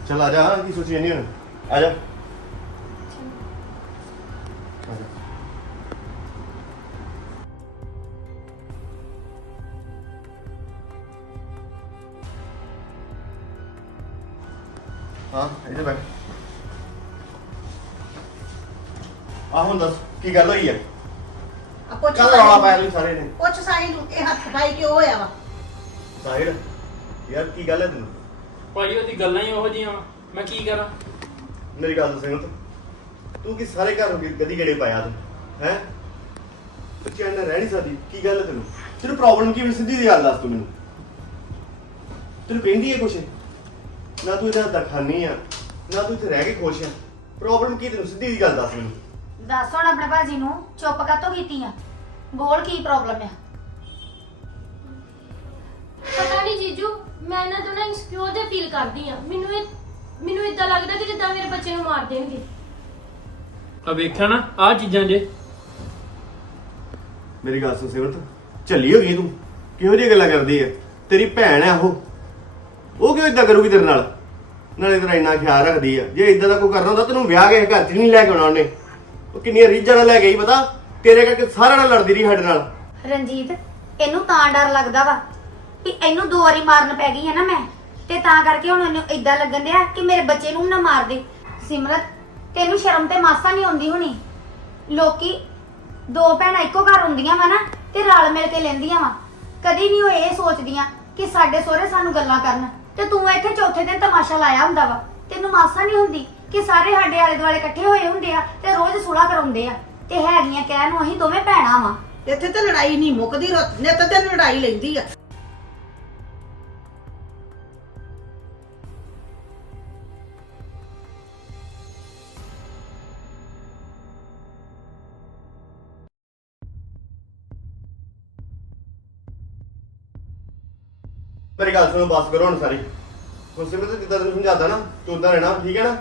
ਚਲ ਆ ਜਾ ਕੀ ਸੋਚੀ ਜਾਂਦੀ ਹੁਣ? ਆ ਜਾ। ਆ ਜਾ। ਹਾਂ ਇੱਥੇ ਬੈਠ। ਆ ਹੁਣ ਦੱਸ ਕੀ ਗੱਲ ਹੋਈ ਹੈ ਆ ਪੁੱਛ ਕੱਲ ਰੌਲਾ ਪਾਇਆ ਤੁਸੀਂ ਸਾਰੇ ਨੇ? ਪੁੱਛ ਸਾਹਿਲ ਨੂੰ ਇਹ ਹੱਥ ਪਾਈ ਕਿਉਂ ਹੋਇਆ ਵਾ? ਸਾਹਿਲ ਯਾਰ ਕੀ ਗੱਲ ਹੈ ਤੈਨੂੰ? ਭਾਈ ਉਹਦੀ ਗੱਲਾਂ ਹੀ ਉਹੋ ਜੀਆਂ ਵਾਂ। ਮੈਂ ਕੀ ਕਰਾਂ? ਮੇਰੀ ਗੱਲ ਸੁਣ ਤੂੰ। ਤੂੰ ਕੀ ਸਾਰੇ ਘਰ ਨੂੰ ਗਦੀ ਗੜੇ ਪਾਇਆ ਤੂੰ? ਹੈ? ਬੱਚਿਆਂ ਨਾਲ ਰਹਿ ਨਹੀਂ ਸਕਦੀ। ਕੀ ਗੱਲ ਹੈ ਤੈਨੂੰ? ਤੈਨੂੰ ਪ੍ਰੋਬਲਮ ਕੀ ਵੀ ਸਿੱਧੀ ਜੀ ਗੱਲ ਦੱਸ ਤੂੰ ਮੈਨੂੰ। ਤੈਨੂੰ ਕਹਿੰਦੀ ਹੈ ਕੁਛ? ਨਾ ਤੂੰ ਇਹਦਾ ਦਰਖਾਨੀ ਆ ਨਾ ਤੂੰ ਇੱਥੇ ਰਹਿ ਕੇ ਖੁਸ਼ ਆ। ਪ੍ਰੋਬਲਮ ਕੀ ਤੈਨੂੰ? ਸਿੱਧੀ ਜੀ ਗੱਲ ਦੱਸ ਮੈਨੂੰ। ਦੱਸ ਹੁਣ ਆਪਣੇ ਭਾਜੀ ਨੂੰ ਚੁੱਪ ਕਾਤੋਂ ਕੀਤੀ ਆ? ਬੋਲ ਕੀ ਪ੍ਰੋਬਲਮ ਆ? ਪਤਾ ਨਹੀਂ ਜੀਜੂ ਮੈਂ ਇਹਨਾਂ ਤੋਂ ਨਾ ਇਨਸਿਕਿਉਰ ਦੇ ਫੀਲ ਕਰਦੀ ਆ। ਮੈਨੂੰ ਇਹ ਮੈਨੂੰ ਇਦਾਂ ਲੱਗਦਾ ਕਿ ਜਿੱਦਾਂ ਮੇਰੇ ਬੱਚੇ ਨੂੰ ਮਾਰ ਦੇਣਗੇ। ਆ ਵੇਖਿਆ ਨਾ ਆ ਚੀਜ਼ਾਂ ਜੇ। ਮੇਰੀ ਗੱਲ ਸੁਣ ਸਿਮਰਤ ਝੱਲੀ ਹੋ ਗਈ ਤੂੰ? ਕਿਹੋ ਜਿਹੀ ਗੱਲਾਂ ਕਰਦੀ ਹੈ ਤੇਰੀ ਭੈਣ ਹੈ ਉਹ। ਉਹ ਕਿਉਂ ਇਦਾਂ ਕਰੂਗੀ ਤੇਰੇ ਨਾਲ? ਨਾਲੇ ਤੇਰਾ ਇੰਨਾ ਖਿਆਲ ਰੱਖਦੀ ਆ। ਜੇ ਇਦਾਂ ਦਾ ਕੋਈ ਕਰਨਾ ਹੁੰਦਾ, ਤੈਨੂੰ ਵਿਆਹ ਕੇ ਘਰ 'ਚ ਨਹੀਂ ਲੈ ਕੇ ਆਉਣਾ ਉਹਨੇ। ਉਹ ਕਿੰਨੀਆਂ ਰੀਝਾਂ ਨਾਲ ਲੈ ਗਈ ਪਤਾ? ਤੇਰੇ ਕਰਕੇ ਸਾਰਾ ਨਾਲ ਲੜਦੀ ਰਹੀ ਸਾਡੇ ਨਾਲ। ਰਣਜੀਤ, ਇਹਨੂੰ ਤਾਂ ਡਰ ਲੱਗਦਾ ਵਾ ਵੀ ਇਹਨੂੰ ਦੋ ਵਾਰੀ ਮਾਰਨ ਪੈ ਗਈ ਹੈ ਨਾ ਮੈਂ। ਤੇ ਤਾਂ ਕਰਕੇ ਹੁਣ ਇਹਨੂੰ ਇਦਾਂ ਲੱਗਣ ਡਿਆ ਕਿ ਮੇਰੇ ਬੱਚੇ ਨੂੰ ਨਾ ਮਾਰ ਦੇ। ਸਿਮਰਤ, ਤੈਨੂੰ ਸ਼ਰਮ ਤੇ ਮਾਸਾ ਨਹੀਂ ਆਉਂਦੀ ਹੋਣੀ? ਲੋਕੀ ਦੋ ਭੈਣਾਂ ਇੱਕੋ ਘਰ ਹੁੰਦੀਆਂ ਵਾ ਨਾ, ਤੇ ਰਲ ਮਿਲ ਕੇ ਲੈਂਦੀਆਂ ਵਾ। ਕਦੀ ਨਹੀਂ ਉਹ ਇਹ ਸੋਚਦੀਆਂ ਕਿ ਸਾਡੇ ਸਹੁਰੇ ਸਾਨੂੰ ਗੱਲਾਂ ਕਰਨ। ਤੇ ਤੂੰ ਇੱਥੇ ਚੌਥੇ ਦਿਨ ਤਮਾਸ਼ਾ ਲਾਇਆ ਹੁੰਦਾ ਵਾ। ਤੈਨੂੰ ਮਾਸਾ ਨਹੀਂ ਹੁੰਦੀ ਕਿ ਸਾਰੇ ਸਾਡੇ ਆਲੇ ਦੁਆਲੇ ਇਕੱਠੇ ਹੋਏ ਹੁੰਦੇ ਆ ਤੇ ਰੋਜ਼ ਸੁਲਾ ਕਰਾਉਂਦੇ ਆ। ਤੇ ਹੈਗੀਆਂ ਕਹਿਣ ਨੂੰ ਅਸੀਂ ਦੋਵੇਂ ਭੈਣਾਂ ਵਾਂ। ਇੱਥੇ ਤੇ ਲੜਾਈ ਨਹੀਂ ਮੁੱਕਦੀ, ਰੁੱਤ ਨਿੱਤ ਤੇ ਲੜਾਈ ਲੈਂਦੀ ਆ। ਮੇਰੀ ਗੱਲ ਸੁਣੋ ਬਸ ਕਰੋ ਹੁਣ ਸਾਰੀ। ਹੁਣ ਸਿਮਰਤ ਜਿੱਦਾਂ ਤੈਨੂੰ ਸਮਝਾਤਾ ਨਾ ਤੂੰ ਉਦਾਂ ਰਹਿਣਾ ਠੀਕ ਹੈ ਨਾ?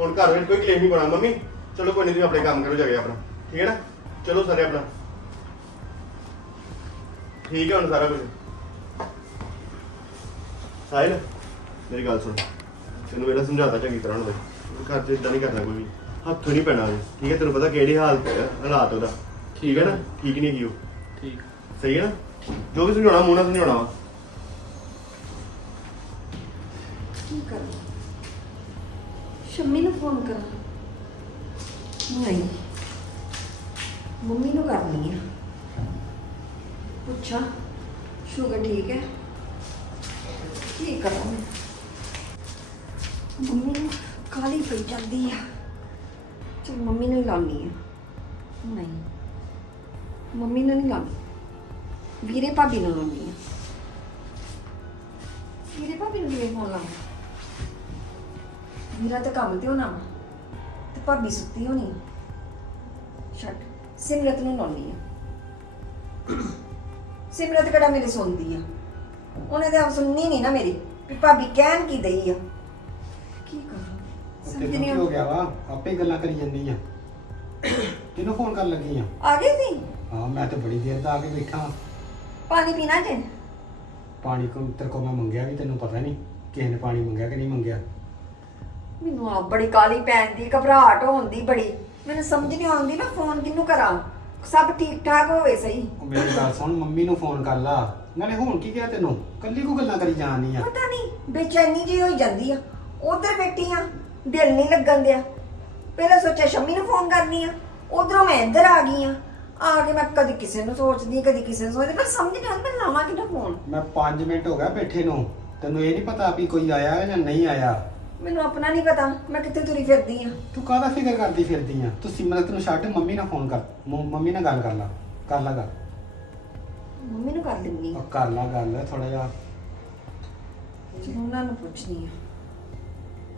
ਹੁਣ ਘਰ ਵਿੱਚ ਕੋਈ ਕਲੇਸ਼ ਨਹੀਂ ਬਣਾ ਮੰਮੀ। ਚਲੋ ਕੋਈ ਨਹੀਂ ਤੁਸੀਂ ਆਪਣੇ ਕੰਮ ਕਰੋ ਜਾ ਕੇ ਆਪਣਾ ਠੀਕ ਹੈ ਨਾ? ਚਲੋ ਸਾਰੇ ਆਪਣਾ। ਠੀਕ ਹੈ ਹੁਣ ਸਾਰਾ ਕੁਝ। ਸਾਹਿਲ ਮੇਰੀ ਗੱਲ ਸੁਣ। ਤੈਨੂੰ ਇਹਦਾ ਸਮਝਾਤਾ ਚੰਗੀ ਤਰ੍ਹਾਂ ਹੁਣ ਬਈ। ਘਰ 'ਚ ਇਦਾਂ ਨਹੀਂ ਕਰਨਾ ਕੋਈ ਵੀ। ਹੱਥੋਂ ਨਹੀਂ ਪੈਣਾ ਉਹਦੇ, ਠੀਕ ਹੈ? ਤੈਨੂੰ ਪਤਾ ਕਿਹੜੀ ਹਾਲਤ ਹੈ ਹਾਲਾਤ ਉਹਦਾ ਠੀਕ ਹੈ ਨਾ? ਠੀਕ ਨਹੀਂ ਹੈਗੀ ਉਹ। ਠੀਕ। ਸਹੀ ਹੈ ਨਾ? ਜੋ ਵੀ ਸਮਝਾਉਣਾ ਮੂੰਹ ਨਾਲ ਸਮਝਾਉਣਾ ਵਾ। ਕੀ ਕਰਾਂ? ਸ਼ੰਮੀ ਨੂੰ ਫੋਨ ਕਰਾਂ। ਨਹੀਂ। ਮੰਮੀ ਨੂੰ ਕਰਨੀ ਆ। ਪੁੱਛਾਂ ਸ਼ੂਗਰ ਠੀਕ ਹੈ। ਕੀ ਕਰਾਂ ਮੈਂ? ਮੰਮੀ ਨੂੰ ਕਾਲੀ ਪਈ ਜਾਂਦੀ ਆ। ਚਲ ਮੰਮੀ ਨੂੰ ਹੀ ਲਾਉਣੀ ਆ। ਨਹੀਂ। ਮੰਮੀ ਨੂੰ ਨਹੀਂ ਲਾਉਣੀ ਵੀਰੇ ਭਾਬੀ ਨੂੰ ਲਾਉਣੀ ਆ। ਵੀਰੇ ਭਾਬੀ ਨੂੰ ਕਿਵੇਂ ਫੋਨ ਲਾਵਾਂ? ਵੀਰਾ ਤਾਂ ਕੰਮ ਤੇ ਹੋਣਾ ਵਾ ਤੇ ਭਾਬੀ ਸੁੱਤੀ ਹੋਣੀ ਆ। ਛੱਡ ਸਿਮਰਤ ਨੂੰ ਲਾਉਣੀ ਆ। ਸਿਮਰਤ ਕਿਹੜਾ ਮੇਰੀ ਸੁਣਦੀ ਆ? ਉਹਨੇ ਤਾਂ ਆਪ ਸੁਣਨੀ ਨਹੀਂ ਨਾ ਮੇਰੀ ਵੀ ਭਾਬੀ ਕਹਿਣ ਕੀ ਦਈ ਆ। ਕੀ ਕਰਾਂ? ਸਮਝ ਤੈਨੂੰ ਨਹੀਂ ਕੀ ਹੋ ਆਉਂਦੀ ਗਿਆ ਵਾ? ਆਪੇ ਗੱਲਾਂ ਕਰੀ ਜਾਂਦੀ ਆ। ਕਿਹਨੂੰ ਫੋਨ ਕਰਨ ਲੱਗੀ ਆ? ਆ ਗਈ ਸੀ? ਹਾਂ ਮੈਂ ਤਾਂ ਬੜੀ ਦੇਰ ਦਾ ਆ ਕੇ ਬੈਠਾ। ਪਾਣੀ ਪੀਣਾ ਜੇ? ਪਾਣੀ ਕੋ ਤੇਰੇ ਕੋ ਮੈਂ ਮੰਗਿਆ ਵੀ ਤੈਨੂੰ ਪਤਾ ਨਹੀਂ ਕਿਸੇ ਨੇ ਪਾਣੀ ਮੰਗਿਆ ਕਿ ਨਹੀਂ ਮੰਗਿਆ। ਮੈਨੂੰ ਆਪ ਬੜੀ ਕਾਲੀ ਪੈਂਦੀ ਘਬਰਾਹਟ ਹੁੰਦੀ ਬੜੀ। ਮੈਨੂੰ ਸਮਝ ਨਹੀਂ ਆਉਂਦੀ ਮੈਂ ਫੋਨ ਕਿਹਨੂੰ ਕਰਾਂ। ਸਭ ਠੀਕ ਠਾਕ ਹੋਵੇ ਸਹੀ। ਉਹ ਮੇਰੀ ਗੱਲ ਸੁਣ ਮੰਮੀ ਨੂੰ ਫੋਨ ਕਰ ਲਾ। ਨਾਲੇ ਹੁਣ ਕੀ ਕਿਹਾ ਤੈਨੂੰ? ਕੱਲੀ ਕੋ ਗੱਲਾਂ ਕਰੀ ਜਾਣੀ ਆ। ਪਤਾ ਨਹੀਂ ਬੇਚੈਨੀ ਜੀ ਹੋਈ ਜਾਂਦੀ ਆ। ਉਧਰ ਬੈਠੀ ਆ ਦਿਲ ਨਹੀਂ ਲੱਗਣ ਦਿਆ। ਪਹਿਲਾਂ ਸੋਚਿਆ ਸ਼ੰਮੀ ਨੂੰ ਫੋਨ ਕਰਨੀ ਆ। ਉਧਰੋਂ ਮੈਂ ਇੱਧਰ ਆ ਗਈ ਆ। ਆ ਕੇ ਮੈਂ ਕਦੀ ਕਿਸੇ ਨੂੰ ਸੋਚਦੀ ਕਦੀ ਕਿਸੇ ਨੂੰ ਸੋਚਦੀ ਪਰ ਸਮਝ ਨਹੀਂ ਆਉਂਦੀ ਮੈਂ ਲਾਵਾਂ ਕਿਹਦਾ ਫੋਨ? ਮੈਂ 5 ਮਿੰਟ ਹੋ ਗਿਆ ਬੈਠੇ ਨੂੰ। ਤੈਨੂੰ ਇਹ ਨਹੀਂ ਪਤਾ ਵੀ ਕੋਈ ਆਇਆ ਹੈ ਜਾਂ ਨਹੀਂ ਆਇਆ। ਮੈਨੂੰ ਆਪਣਾ ਨਹੀਂ ਪਤਾ ਮੈਂ ਕਿੱਥੇ ਤੁਰੀ ਫਿਰਦੀ ਆ। ਤੂੰ ਕਾਹਦਾ ਫਿਕਰ ਕਰਦੀ ਫਿਰਦੀ ਆ? ਤੂੰ ਸਿਮਰਤ ਨੂੰ ਛੱਡ ਮੰਮੀ ਨਾਲ ਫੋਨ ਕਰ। ਮ- ਮੰਮੀ ਨਾਲ ਗੱਲ ਕਰ ਲਾ। ਕਰ ਲਾ ਗੱਲ। ਮੰਮੀ ਨੂੰ ਕਰ ਆ। ਉਹ ਕਰ ਲਾ ਗੱਲ ਥੋੜਾ ਜਿਹਾ। ਉਹਨਾਂ ਨੂੰ ਪੁੱਛਣੀ ਆ।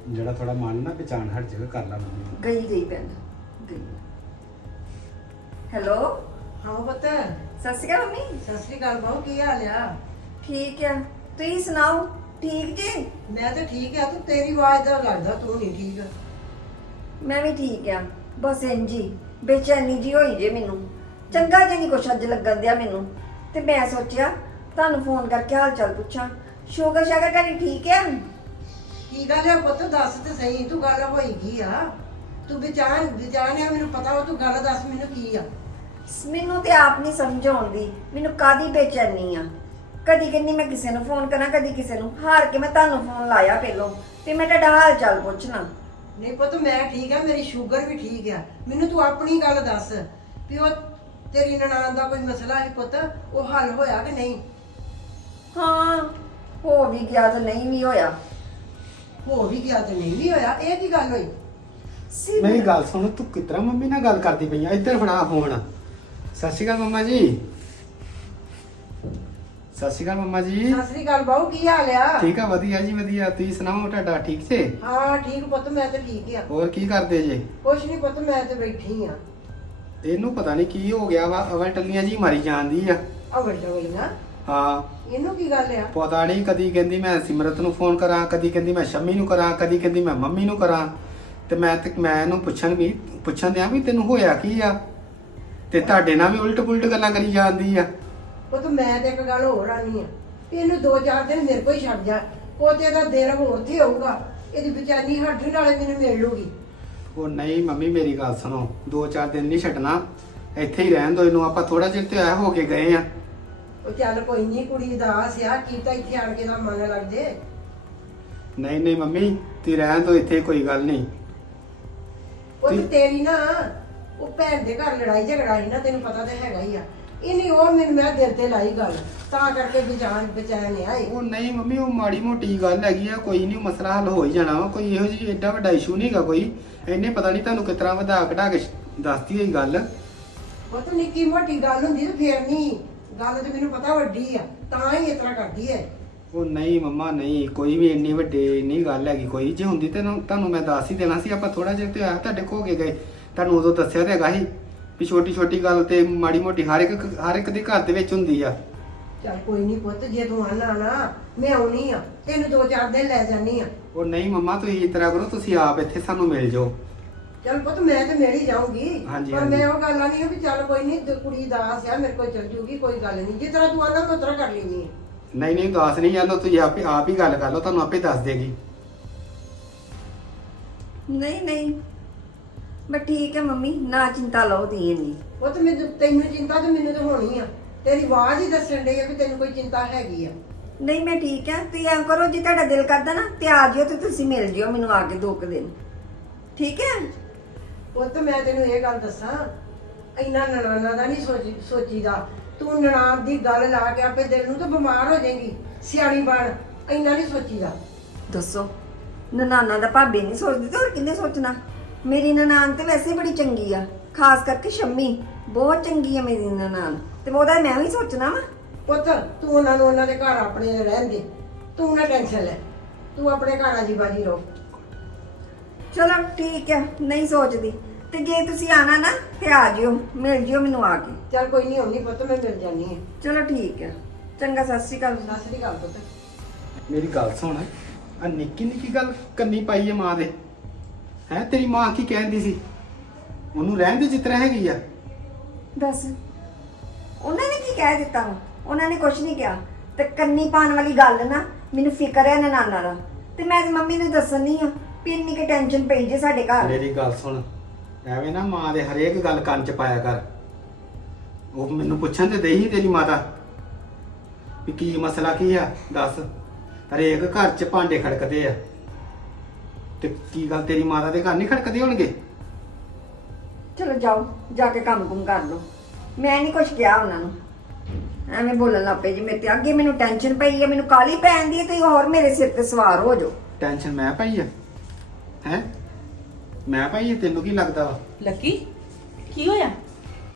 ਜਿਹੜਾ ਥੋੜਾ ਮਨ ਨਾ ਪਛਾਣ ਹਟ ਜਾਵੇ ਕਰ ਲਾ ਮੰਮੀ ਨੂੰ ਗਈ ਗਈ ਗਈ। ਹੈਲੋ? ਹਾਂ ਪੁੱਤ। ਸਤਿ ਸ਼੍ਰੀ ਅਕਾਲ ਮੰਮੀ। ਸਤਿ ਸ੍ਰੀ ਅਕਾਲ ਬਹੁ ਕੀ ਹਾਲ ਆ? ਠੀਕ ਆ। ਤੁਸੀਂ ਸੁਣਾਓ? ਠੀਕ ਜੀ? ਮੈਂ ਤਾਂ ਠੀਕ ਆ ਤੂੰ ਤੇਰੀ ਆਵਾਜ਼ ਦਾ ਲੱਗਦਾ ਤੂੰ ਨਹੀਂ ਠੀਕ। ਮੈਂ ਵੀ ਠੀਕ ਆ ਬਸ ਇੰਜੀ ਬੇਚੈਨੀ ਜੀ ਹੋਈ ਜੇ ਮੈਨੂੰ। ਚੰਗਾ ਜੇ ਨਹੀਂ ਕੁਛ ਅੱਜ ਲੱਗਣ ਦਿਆ ਮੈਨੂੰ। ਤੇ ਮੈਂ ਸੋਚਿਆ ਤੁਹਾਨੂੰ ਫੋਨ ਕਰਕੇ ਹਾਲ ਚਾਲ ਪੁੱਛਾਂ। ਸ਼ੂਗਰ ਸ਼ਾਗਰ ਕਰੀ ਠੀਕ ਆ? ਕੀ ਗੱਲ ਆ ਪੁੱਤ ਦੱਸ ਤੇ ਸਹੀ ਤੂੰ ਗੱਲ ਹੋਈ ਕੀ ਆ? ਤੂੰ ਵਿਚਾਰ ਵਿਚਾਰਿਆ ਮੈਨੂੰ ਪਤਾ ਉਹ ਤੂੰ ਗੱਲ ਦੱਸ ਮੈਨੂੰ ਕੀ ਆ? ਮੈਨੂੰ ਤੇ ਆਪ ਨਹੀਂ ਸਮਝ ਆਉਂਦੀ ਮੈਨੂੰ ਕਾਦੀ ਬੇਚੈਨੀ ਆ? ਕਦੀ ਕਹਿੰਦੀ ਮੈਂ ਕਿਸੇ ਨੂੰ ਫੋਨ ਕਰਾਂ ਕਦੀ ਕਿਸੇ ਨੂੰ। ਹਾਰ ਕੇ ਮੈਂ ਤੁਹਾਨੂੰ ਫੋਨ ਲਾਇਆ ਪਹਿਲੋਂ ਤੇ ਮੈਂ ਤੁਹਾਡਾ ਹਾਲ ਚਾਲ ਪੁੱਛਣਾ। ਨਹੀਂ ਪੁੱਤ ਮੈਂ ਠੀਕ ਆ ਮੇਰੀ ਸ਼ੂਗਰ ਵੀ ਠੀਕ ਆ। ਮੈਨੂੰ ਤੂੰ ਆਪਣੀ ਗੱਲ ਦੱਸ ਵੀ ਉਹ ਤੇਰੀ ਨਨਾਣ ਦਾ ਕੋਈ ਮਸਲਾ ਹੈ ਪੁੱਤ? ਉਹ ਹੱਲ ਹੋਇਆ ਕਿ ਨਹੀਂ? ਹਾਂ ਹੋ ਵੀ ਗਿਆ ਤੇ ਨਹੀਂ ਵੀ ਹੋਇਆ। ਹੋ ਵੀ ਗਿਆ ਤੇ ਨਹੀਂ ਵੀ ਹੋਇਆ ਇਹ ਕੀ ਗੱਲ ਹੋਈ? ਮੇਰੀ ਗੱਲ ਸੁਣ ਤੂੰ ਕਿਤਰਾ ਮੰਮੀ ਨਾਲ ਗੱਲ ਕਰਦੀ ਪਈ ਆ? ਇੱਧਰ ਫੜਾ ਫੋਨ ਸਤਿ ਸ਼੍ਰੀ ਅਕਾਲ ਮੰਮਾ ਜੀ। ਸਤਿ ਸ਼੍ਰੀ ਅਕਾਲ ਮੰਮਾ ਜੀ। ਸਤਿ ਸ੍ਰੀ ਅਕਾਲ ਬਾਹੂ ਕੀ ਹਾਲ ਆ? ਠੀਕ ਆ ਵਧੀਆ ਜੀ ਵਧੀਆ। ਤੁਸੀਂ ਸੁਣਾਓ ਤੁਹਾਡਾ ਠੀਕ ਜੇ? ਹਾਂ ਠੀਕ ਪੁੱਤ ਮੈਂ ਤਾਂ ਠੀਕ ਆ। ਹੋਰ ਕੀ ਕਰਦੇ ਜੇ? ਕੁਛ ਨਹੀਂ ਪੁੱਤ ਮੈਂ ਤੇ ਬੈਠੀ ਆ। ਇਹਨੂੰ ਪਤਾ ਨਹੀਂ ਕੀ ਹੋ ਗਿਆ ਵਾ ਅਵਲ ਟੱਲੀਆਂ ਜੀ ਮਾਰੀ ਜਾਂਦੀ ਆ। ਅਵਲ ਨਾ? ਹਾਂ। ਇਹਨੂੰ ਕੀ ਗੱਲ ਆ? ਪਤਾ ਨਹੀਂ ਕਦੀ ਕਹਿੰਦੀ ਮੈਂ ਸਿਮਰਤ ਨੂੰ ਫੋਨ ਕਰਾਂ ਕਦੀ ਕਹਿੰਦੀ ਮੈਂ ਸ਼ੰਮੀ ਨੂੰ ਕਰਾਂ ਕਦੀ ਕਹਿੰਦੀ ਮੈਂ ਮੰਮੀ ਨੂੰ ਕਰਾਂ। ਤੇ ਮੈਂ ਤੇ ਮੈਂ ਇਹਨੂੰ ਪੁੱਛਣ ਵੀ ਪੁੱਛਣ ਦਿਆਂ ਵੀ ਤੈਨੂੰ ਹੋਇਆ ਕੀ ਆ? ਤੇ ਤੁਹਾਡੇ ਨਾਲ ਵੀ ਉਲਟ ਪੁਲਟ ਗੱਲਾਂ ਕਰੀ ਜਾਂਦੀ ਆ। ਪੁੱਤ ਮੈਂ ਤੇ ਇੱਕ ਗੱਲ ਹੋਰ ਆਣੀ ਆ। ਵੀ ਇਹਨੂੰ ਦੋ ਚਾਰ ਦਿਨ ਮੇਰੇ ਕੋਲ ਹੀ ਛੱਡ ਜਾ। ਪੋਤੇ ਦਾ ਦਿਨ ਹੋਰ ਤੇ ਹੋਊਗਾ। ਇਹਦੀ ਵਿਚਾਰੀ ਹੱਡ ਨਾਲੇ ਮੈਨੂੰ ਮਿਲ ਲੂਗੀ। ਉਹ ਨਹੀਂ ਮੰਮੀ ਮੇਰੀ ਗੱਲ ਸੁਣੋ। ਦੋ ਚਾਰ ਦਿਨ ਨਹੀਂ ਛੱਡਣਾ। ਇੱਥੇ ਹੀ ਰਹਿਣ ਦੋ। ਇਹਨੂੰ ਆਪਾਂ ਥੋੜਾ ਚਿਰ ਤੇ ਆਇਆ ਹੋ ਕੇ ਗਏ ਆ। ਉਹ ਚੱਲ ਕੋਈ ਨਹੀਂ ਕੁੜੀ ਦਾ ਆਸ ਆ। ਕੀਤਾ ਇੱਥੇ ਆਣ ਕੇ ਦਾ ਮਨ ਲੱਗ ਜੇ। ਨਹੀਂ ਨਹੀਂ ਮੰਮੀ ਤੀ ਰਹਿਣ ਦੋ ਇੱਥੇ ਕੋਈ ਗੱਲ ਨਹੀਂ। ਉਹ ਤੇ। ਤੇਰੀ ਨਾ ਉਹ ਭੈਣ ਦੇ ਘਰ ਲੜਾਈ ਝਗੜਾ ਸੀ ਨਾ ਤੈਨੂੰ ਪਤਾ ਤੇ ਹੈਗਾ ਹੀ ਆ। ਇਹਨੇ ਉਹ ਮੈਨੂੰ ਮੈਂ ਦਿਲ ਤੇ ਲਾਈ ਗੱਲ ਤਾਂ ਕਰਕੇ ਵਿਚਾਰ ਬਚਾਣ ਆਏ। ਉਹ ਨਹੀਂ ਮੰਮੀ ਉਹ ਮਾੜੀ ਮੋਟੀ ਗੱਲ ਹੈਗੀ ਆ ਕੋਈ ਨਹੀਂ ਮਸਲਾ ਹੱਲ ਹੋ ਹੀ ਜਾਣਾ ਵਾ ਕੋਈ ਇਹੋ ਜਿਹੀ ਐਡਾ ਵੱਡਾ ਇਸ਼ੂ ਨਹੀਂਗਾ ਕੋਈ। ਇਹਨੇ ਪਤਾ ਨਹੀਂ ਤੁਹਾਨੂੰ ਤਰ੍ਹਾਂ ਵਧਾ ਘਟਾ ਕੇ ਦੱਸਦੀ ਹੋਈ ਗੱਲ। ਉਹ ਤਾਂ ਨਿੱਕੀ ਮੋਟੀ ਗੱਲ ਹੁੰਦੀ ਤੇ ਫੇਰ ਨਹੀਂ ਗੱਲ ਤੇ ਮੈਨੂੰ ਪਤਾ ਵੱਡੀ ਆ ਤਾਂ ਹੀ ਇਸ ਤਰ੍ਹਾਂ ਕਰਦੀ ਹੈ ਉਹ ਨਹੀਂ ਮੰਮਾ ਨਹੀਂ ਕੋਈ ਵੀ ਇੰਨੀ ਵੱਡੀ ਨਹੀਂ ਗੱਲ ਹੈਗੀ ਕੋਈ ਜੇ ਹੁੰਦੀ ਤੇ ਨਾ- ਤੁਹਾਨੂੰ ਮੈਂ ਦੱਸ ਹੀ ਦੇਣਾ ਸੀ ਆਪਾਂ ਥੋੜਾ ਜਿਹਾ ਤੇ ਆਇਆ ਤੁਹਾਡੇ ਕੋ ਕੇ ਗਏ ਤੁਹਾਨੂੰ ਉਦੋਂ ਦੱਸਿਆ ਤੇ ਹੈਗਾ ਸੀ। ਵੀ ਛੋਟੀ ਛੋਟੀ ਗੱਲ ਤੇ ਮਾੜੀ ਮੋਟੀ ਹਰ ਇੱਕ ਹਰ ਇੱਕ ਦੇ ਘਰ ਦੇ ਵਿੱਚ ਹੁੰਦੀ ਆ। ਚੱਲ ਕੋਈ ਨਹੀਂ ਪੁੱਤ ਜੇ ਤੂੰ ਆਣਾ ਨਾ ਮੈਂ ਆਉਣੀ ਆ। ਤੈਨੂੰ ਦੋ ਚਾਰ ਦਿਨ ਲੈ ਜਾਨੀ ਆ। ਉਹ ਨਹੀਂ ਮੰਮਾ ਤੁਸੀਂ ਇਸ ਤਰ੍ਹਾਂ ਕਰੋ ਤੁਸੀਂ ਆਪ ਇੱਥੇ ਸਾਨੂੰ ਮਿਲ ਜਾਓ। ਚੱਲ ਪੁੱਤ ਮੈਂ ਤੇ ਮਿਲ ਹੀ ਜਾਊਂਗੀ। ਹਾਂਜੀ, ਪਰ ਹਾਂਜੀ। ਮੈਂ ਉਹ ਗੱਲ ਨਹੀਂ ਵੀ ਚੱਲ ਕੋਈ ਨਹੀਂ ਕੁੜੀ ਦਾ ਆਸ ਆ ਮੇਰੇ ਕੋਲ ਚੱਲ ਜੂਗੀ ਕੋਈ ਗੱਲ ਨਹੀਂ ਜਿਸ ਤਰ੍ਹਾਂ ਤੂੰ ਆਣਾ ਉਸ ਤਰ੍ਹਾਂ ਕਰ ਲੈਣੀ ਆ। ਨਹੀਂ ਨਹੀਂ ਦੱਸ ਨਹੀਂ ਜਾਂਦਾ ਤੁਸੀਂ ਆਪੇ ਆਪ ਹੀ ਗੱਲ ਕਰ ਲਓ ਤੁਹਾਨੂੰ ਆਪੇ ਦੱਸ ਦੇਗੀ। ਨਹੀਂ ਨਹੀਂ। ਮੈਂ ਠੀਕ ਹੈ ਮੰਮੀ ਨਾ ਚਿੰਤਾ ਲਓ ਦੀ ਇੰਨੀ। ਉਹ ਤੇ ਮੈਨੂੰ ਤੈਨੂੰ ਚਿੰਤਾ ਤੇ ਮੈਨੂੰ ਤੇ ਹੋਣੀ ਆ। ਤੇਰੀ ਆਵਾਜ਼ ਹੀ ਦੱਸਣ ਡਈ ਆ ਕਿ ਤੈਨੂੰ ਕੋਈ ਚਿੰਤਾ ਹੈਗੀ ਆ। ਨਹੀਂ ਮੈਂ ਠੀਕ ਹੈ ਤੁਸੀਂ ਐਂ ਕਰੋ ਜੇ ਤੁਹਾਡਾ ਦਿਲ ਕਰਦਾ ਨਾ ਤੇ ਆ ਜਿਓ ਤੇ ਤੁਸੀਂ ਮਿਲ ਜਿਓ ਮੈਨੂੰ ਆ ਕੇ ਦੋ ਕੁ ਦਿਨ। ਠੀਕ ਹੈ ਉਹ ਤੇ ਮੈਂ ਤੈਨੂੰ ਇਹ ਗੱਲ ਦੱਸਾਂ ਇੰਨਾ ਨਨਾਨਾ ਦਾ ਨਹੀਂ ਸੋਚੀ ਸੋਚੀਦਾ। ਤੂੰ ਨਨਾਣ ਦੀ ਗੱਲ ਲਾ ਕੇ ਆਪੇ ਦਿਲ ਨੂੰ ਤਾਂ ਬਿਮਾਰ ਹੋ ਜਾਏਗੀ ਸਿਆਣੀ ਬਣ। ਇੰਨਾ ਨਹੀਂ ਸੋਚੀਦਾ। ਦੱਸੋ ਨਨਾਨਾ ਦਾ ਭਾਬੀ ਨਹੀਂ ਸੋਚਦੀ ਤੇ ਹੋਰ ਕਿੰਨੇ ਸੋਚਣਾ? ਮੇਰੀ ਨਨਾਨ ਤੇ ਵੈਸੇ ਹੀ ਬੜੀ ਚੰਗੀ ਆ ਖਾਸ ਕਰਕੇ ਸ਼ੰਮੀ। ਬਹੁਤ ਚੰਗੀ ਆ ਮੇਰੀ ਨਨਾਨ ਤੇ ਉਹਦਾ ਮੈਂ ਵੀ ਸੋਚਣਾ ਵਾ। ਪੁੱਤ ਤੂੰ ਉਹਨਾਂ ਨੂੰ ਉਹਨਾਂ ਦੇ ਘਰ ਆਪਣੇ ਰਹਿਣ ਦੇ। ਤੂੰ ਨਾ ਟੈਨਸ਼ਨ ਲੈ। ਤੂੰ ਆਪਣੇ ਘਰ ਆਜੀ ਬਾਜੀ ਰਹੋ ਚਲੋ ਠੀਕ ਹੈ ਨਹੀਂ ਸੋਚਦੀ। ਤੇ ਜੇ ਤੁਸੀਂ ਆਣਾ ਨਾ ਤੇ ਆ ਜਿਓ। ਮਿਲ ਜਿਓ ਮੈਨੂੰ ਆ ਕੇ। ਚੱਲ ਕੋਈ ਨਹੀਂ ਆਉਣੀ ਪੁੱਤ ਮੈਂ ਮਿਲ ਜਾਨੀ ਆ ਚਲੋ ਠੀਕ ਹੈ ਚੰਗਾ ਸਤਿ ਸ਼੍ਰੀ ਅਕਾਲ। ਸਤਿ ਸ੍ਰੀ ਅਕਾਲ ਪੁੱਤ। ਮੇਰੀ ਗੱਲ ਸੁਣ ਆ ਨਿੱਕੀ ਨਿੱਕੀ ਗੱਲ ਕੰਨੀ ਪਾਈ ਹੈ ਮਾਂ ਦੇ। ਹੈ ਤੇਰੀ ਮਾਂ ਕੀ ਕਹਿੰਦੀ ਸੀ? ਉਹਨੂੰ ਰਹਿਣ ਦੇ ਜਿਤਨਾ ਹੈਗੀ ਆ। ਦੱਸ। ਉਹਨਾਂ ਨੇ ਕੀ ਕਹਿ ਦਿੱਤਾ ਵਾ? ਉਹਨਾਂ ਨੇ ਕੁਝ ਨਹੀਂ ਕਿਹਾ। ਤੇ ਕੰਨੀ ਪਾਣ ਵਾਲੀ ਗੱਲ ਨਾ ਮੈਨੂੰ ਫਿਕਰ ਹੈ ਨਨਾਨਾ ਦਾ ਤੇ ਮੈਂ ਤੇ ਮੰਮੀ ਨੂੰ ਦੱਸਣੀ ਆ ਵੀ ਇੰਨੀ ਕਿ ਟੈਨਸ਼ਨ ਪਈ ਜੇ ਸਾਡੇ ਘਰ। ਮੇਰੀ ਗੱਲ ਸੁਣ। ਐਵੇਂ ਨਾ ਮਾਂ ਦੇ ਹਰੇਕ ਗੱਲ ਕੰਨ ਚ ਪਾਇਆ ਕਰ। ਉਹ ਮੈਨੂੰ ਪੁੱਛਣ ਤੇ ਦੇਹੀ ਤੇਰੀ ਮਾਤਾ। ਵੀ ਕੀ ਮਸਲਾ ਕੀ ਆ? ਦੱਸ। ਹਰੇਕ ਘਰ ਚ ਭਾਂਡੇ ਖੜਕਦੇ ਆ। ਤੇ ਕੀ ਗੱਲ ਤੇਰੀ ਮਾਤਾ ਦੇ ਘਰ ਨਹੀਂ ਖੜਕਦੇ ਹੋਣਗੇ? ਚਲੋ ਜਾਓ ਜਾ ਕੇ ਕੰਮ ਕੁਮ ਕਰ ਲਓ। ਮੈਂ ਨਹੀਂ ਕੁਝ ਕਿਹਾ ਉਹਨਾਂ ਨੂੰ। ਐਵੇਂ ਬੋਲਣ ਲੱਗ ਪਏ ਜੀ ਮੇਰੇ ਤੇ। ਅੱਗੇ ਮੈਨੂੰ ਟੈਨਸ਼ਨ ਪਈ ਹੈ ਮੈਨੂੰ ਕਾਲੀ ਪੈਂਦੀ ਹੈ ਤੇ ਹੋਰ ਮੇਰੇ ਸਿਰ ਤੇ ਸਵਾਰ ਹੋ ਜਾਓ। ਟੈਨਸ਼ਨ ਮੈਂ ਪਾਈ ਆ? ਹੈ? ਮੈਂ ਪਾਈ ਆ ਤੈਨੂੰ ਕੀ ਲੱਗਦਾ ਵਾ? ਲੱਕੀ ਕੀ ਹੋਇਆ?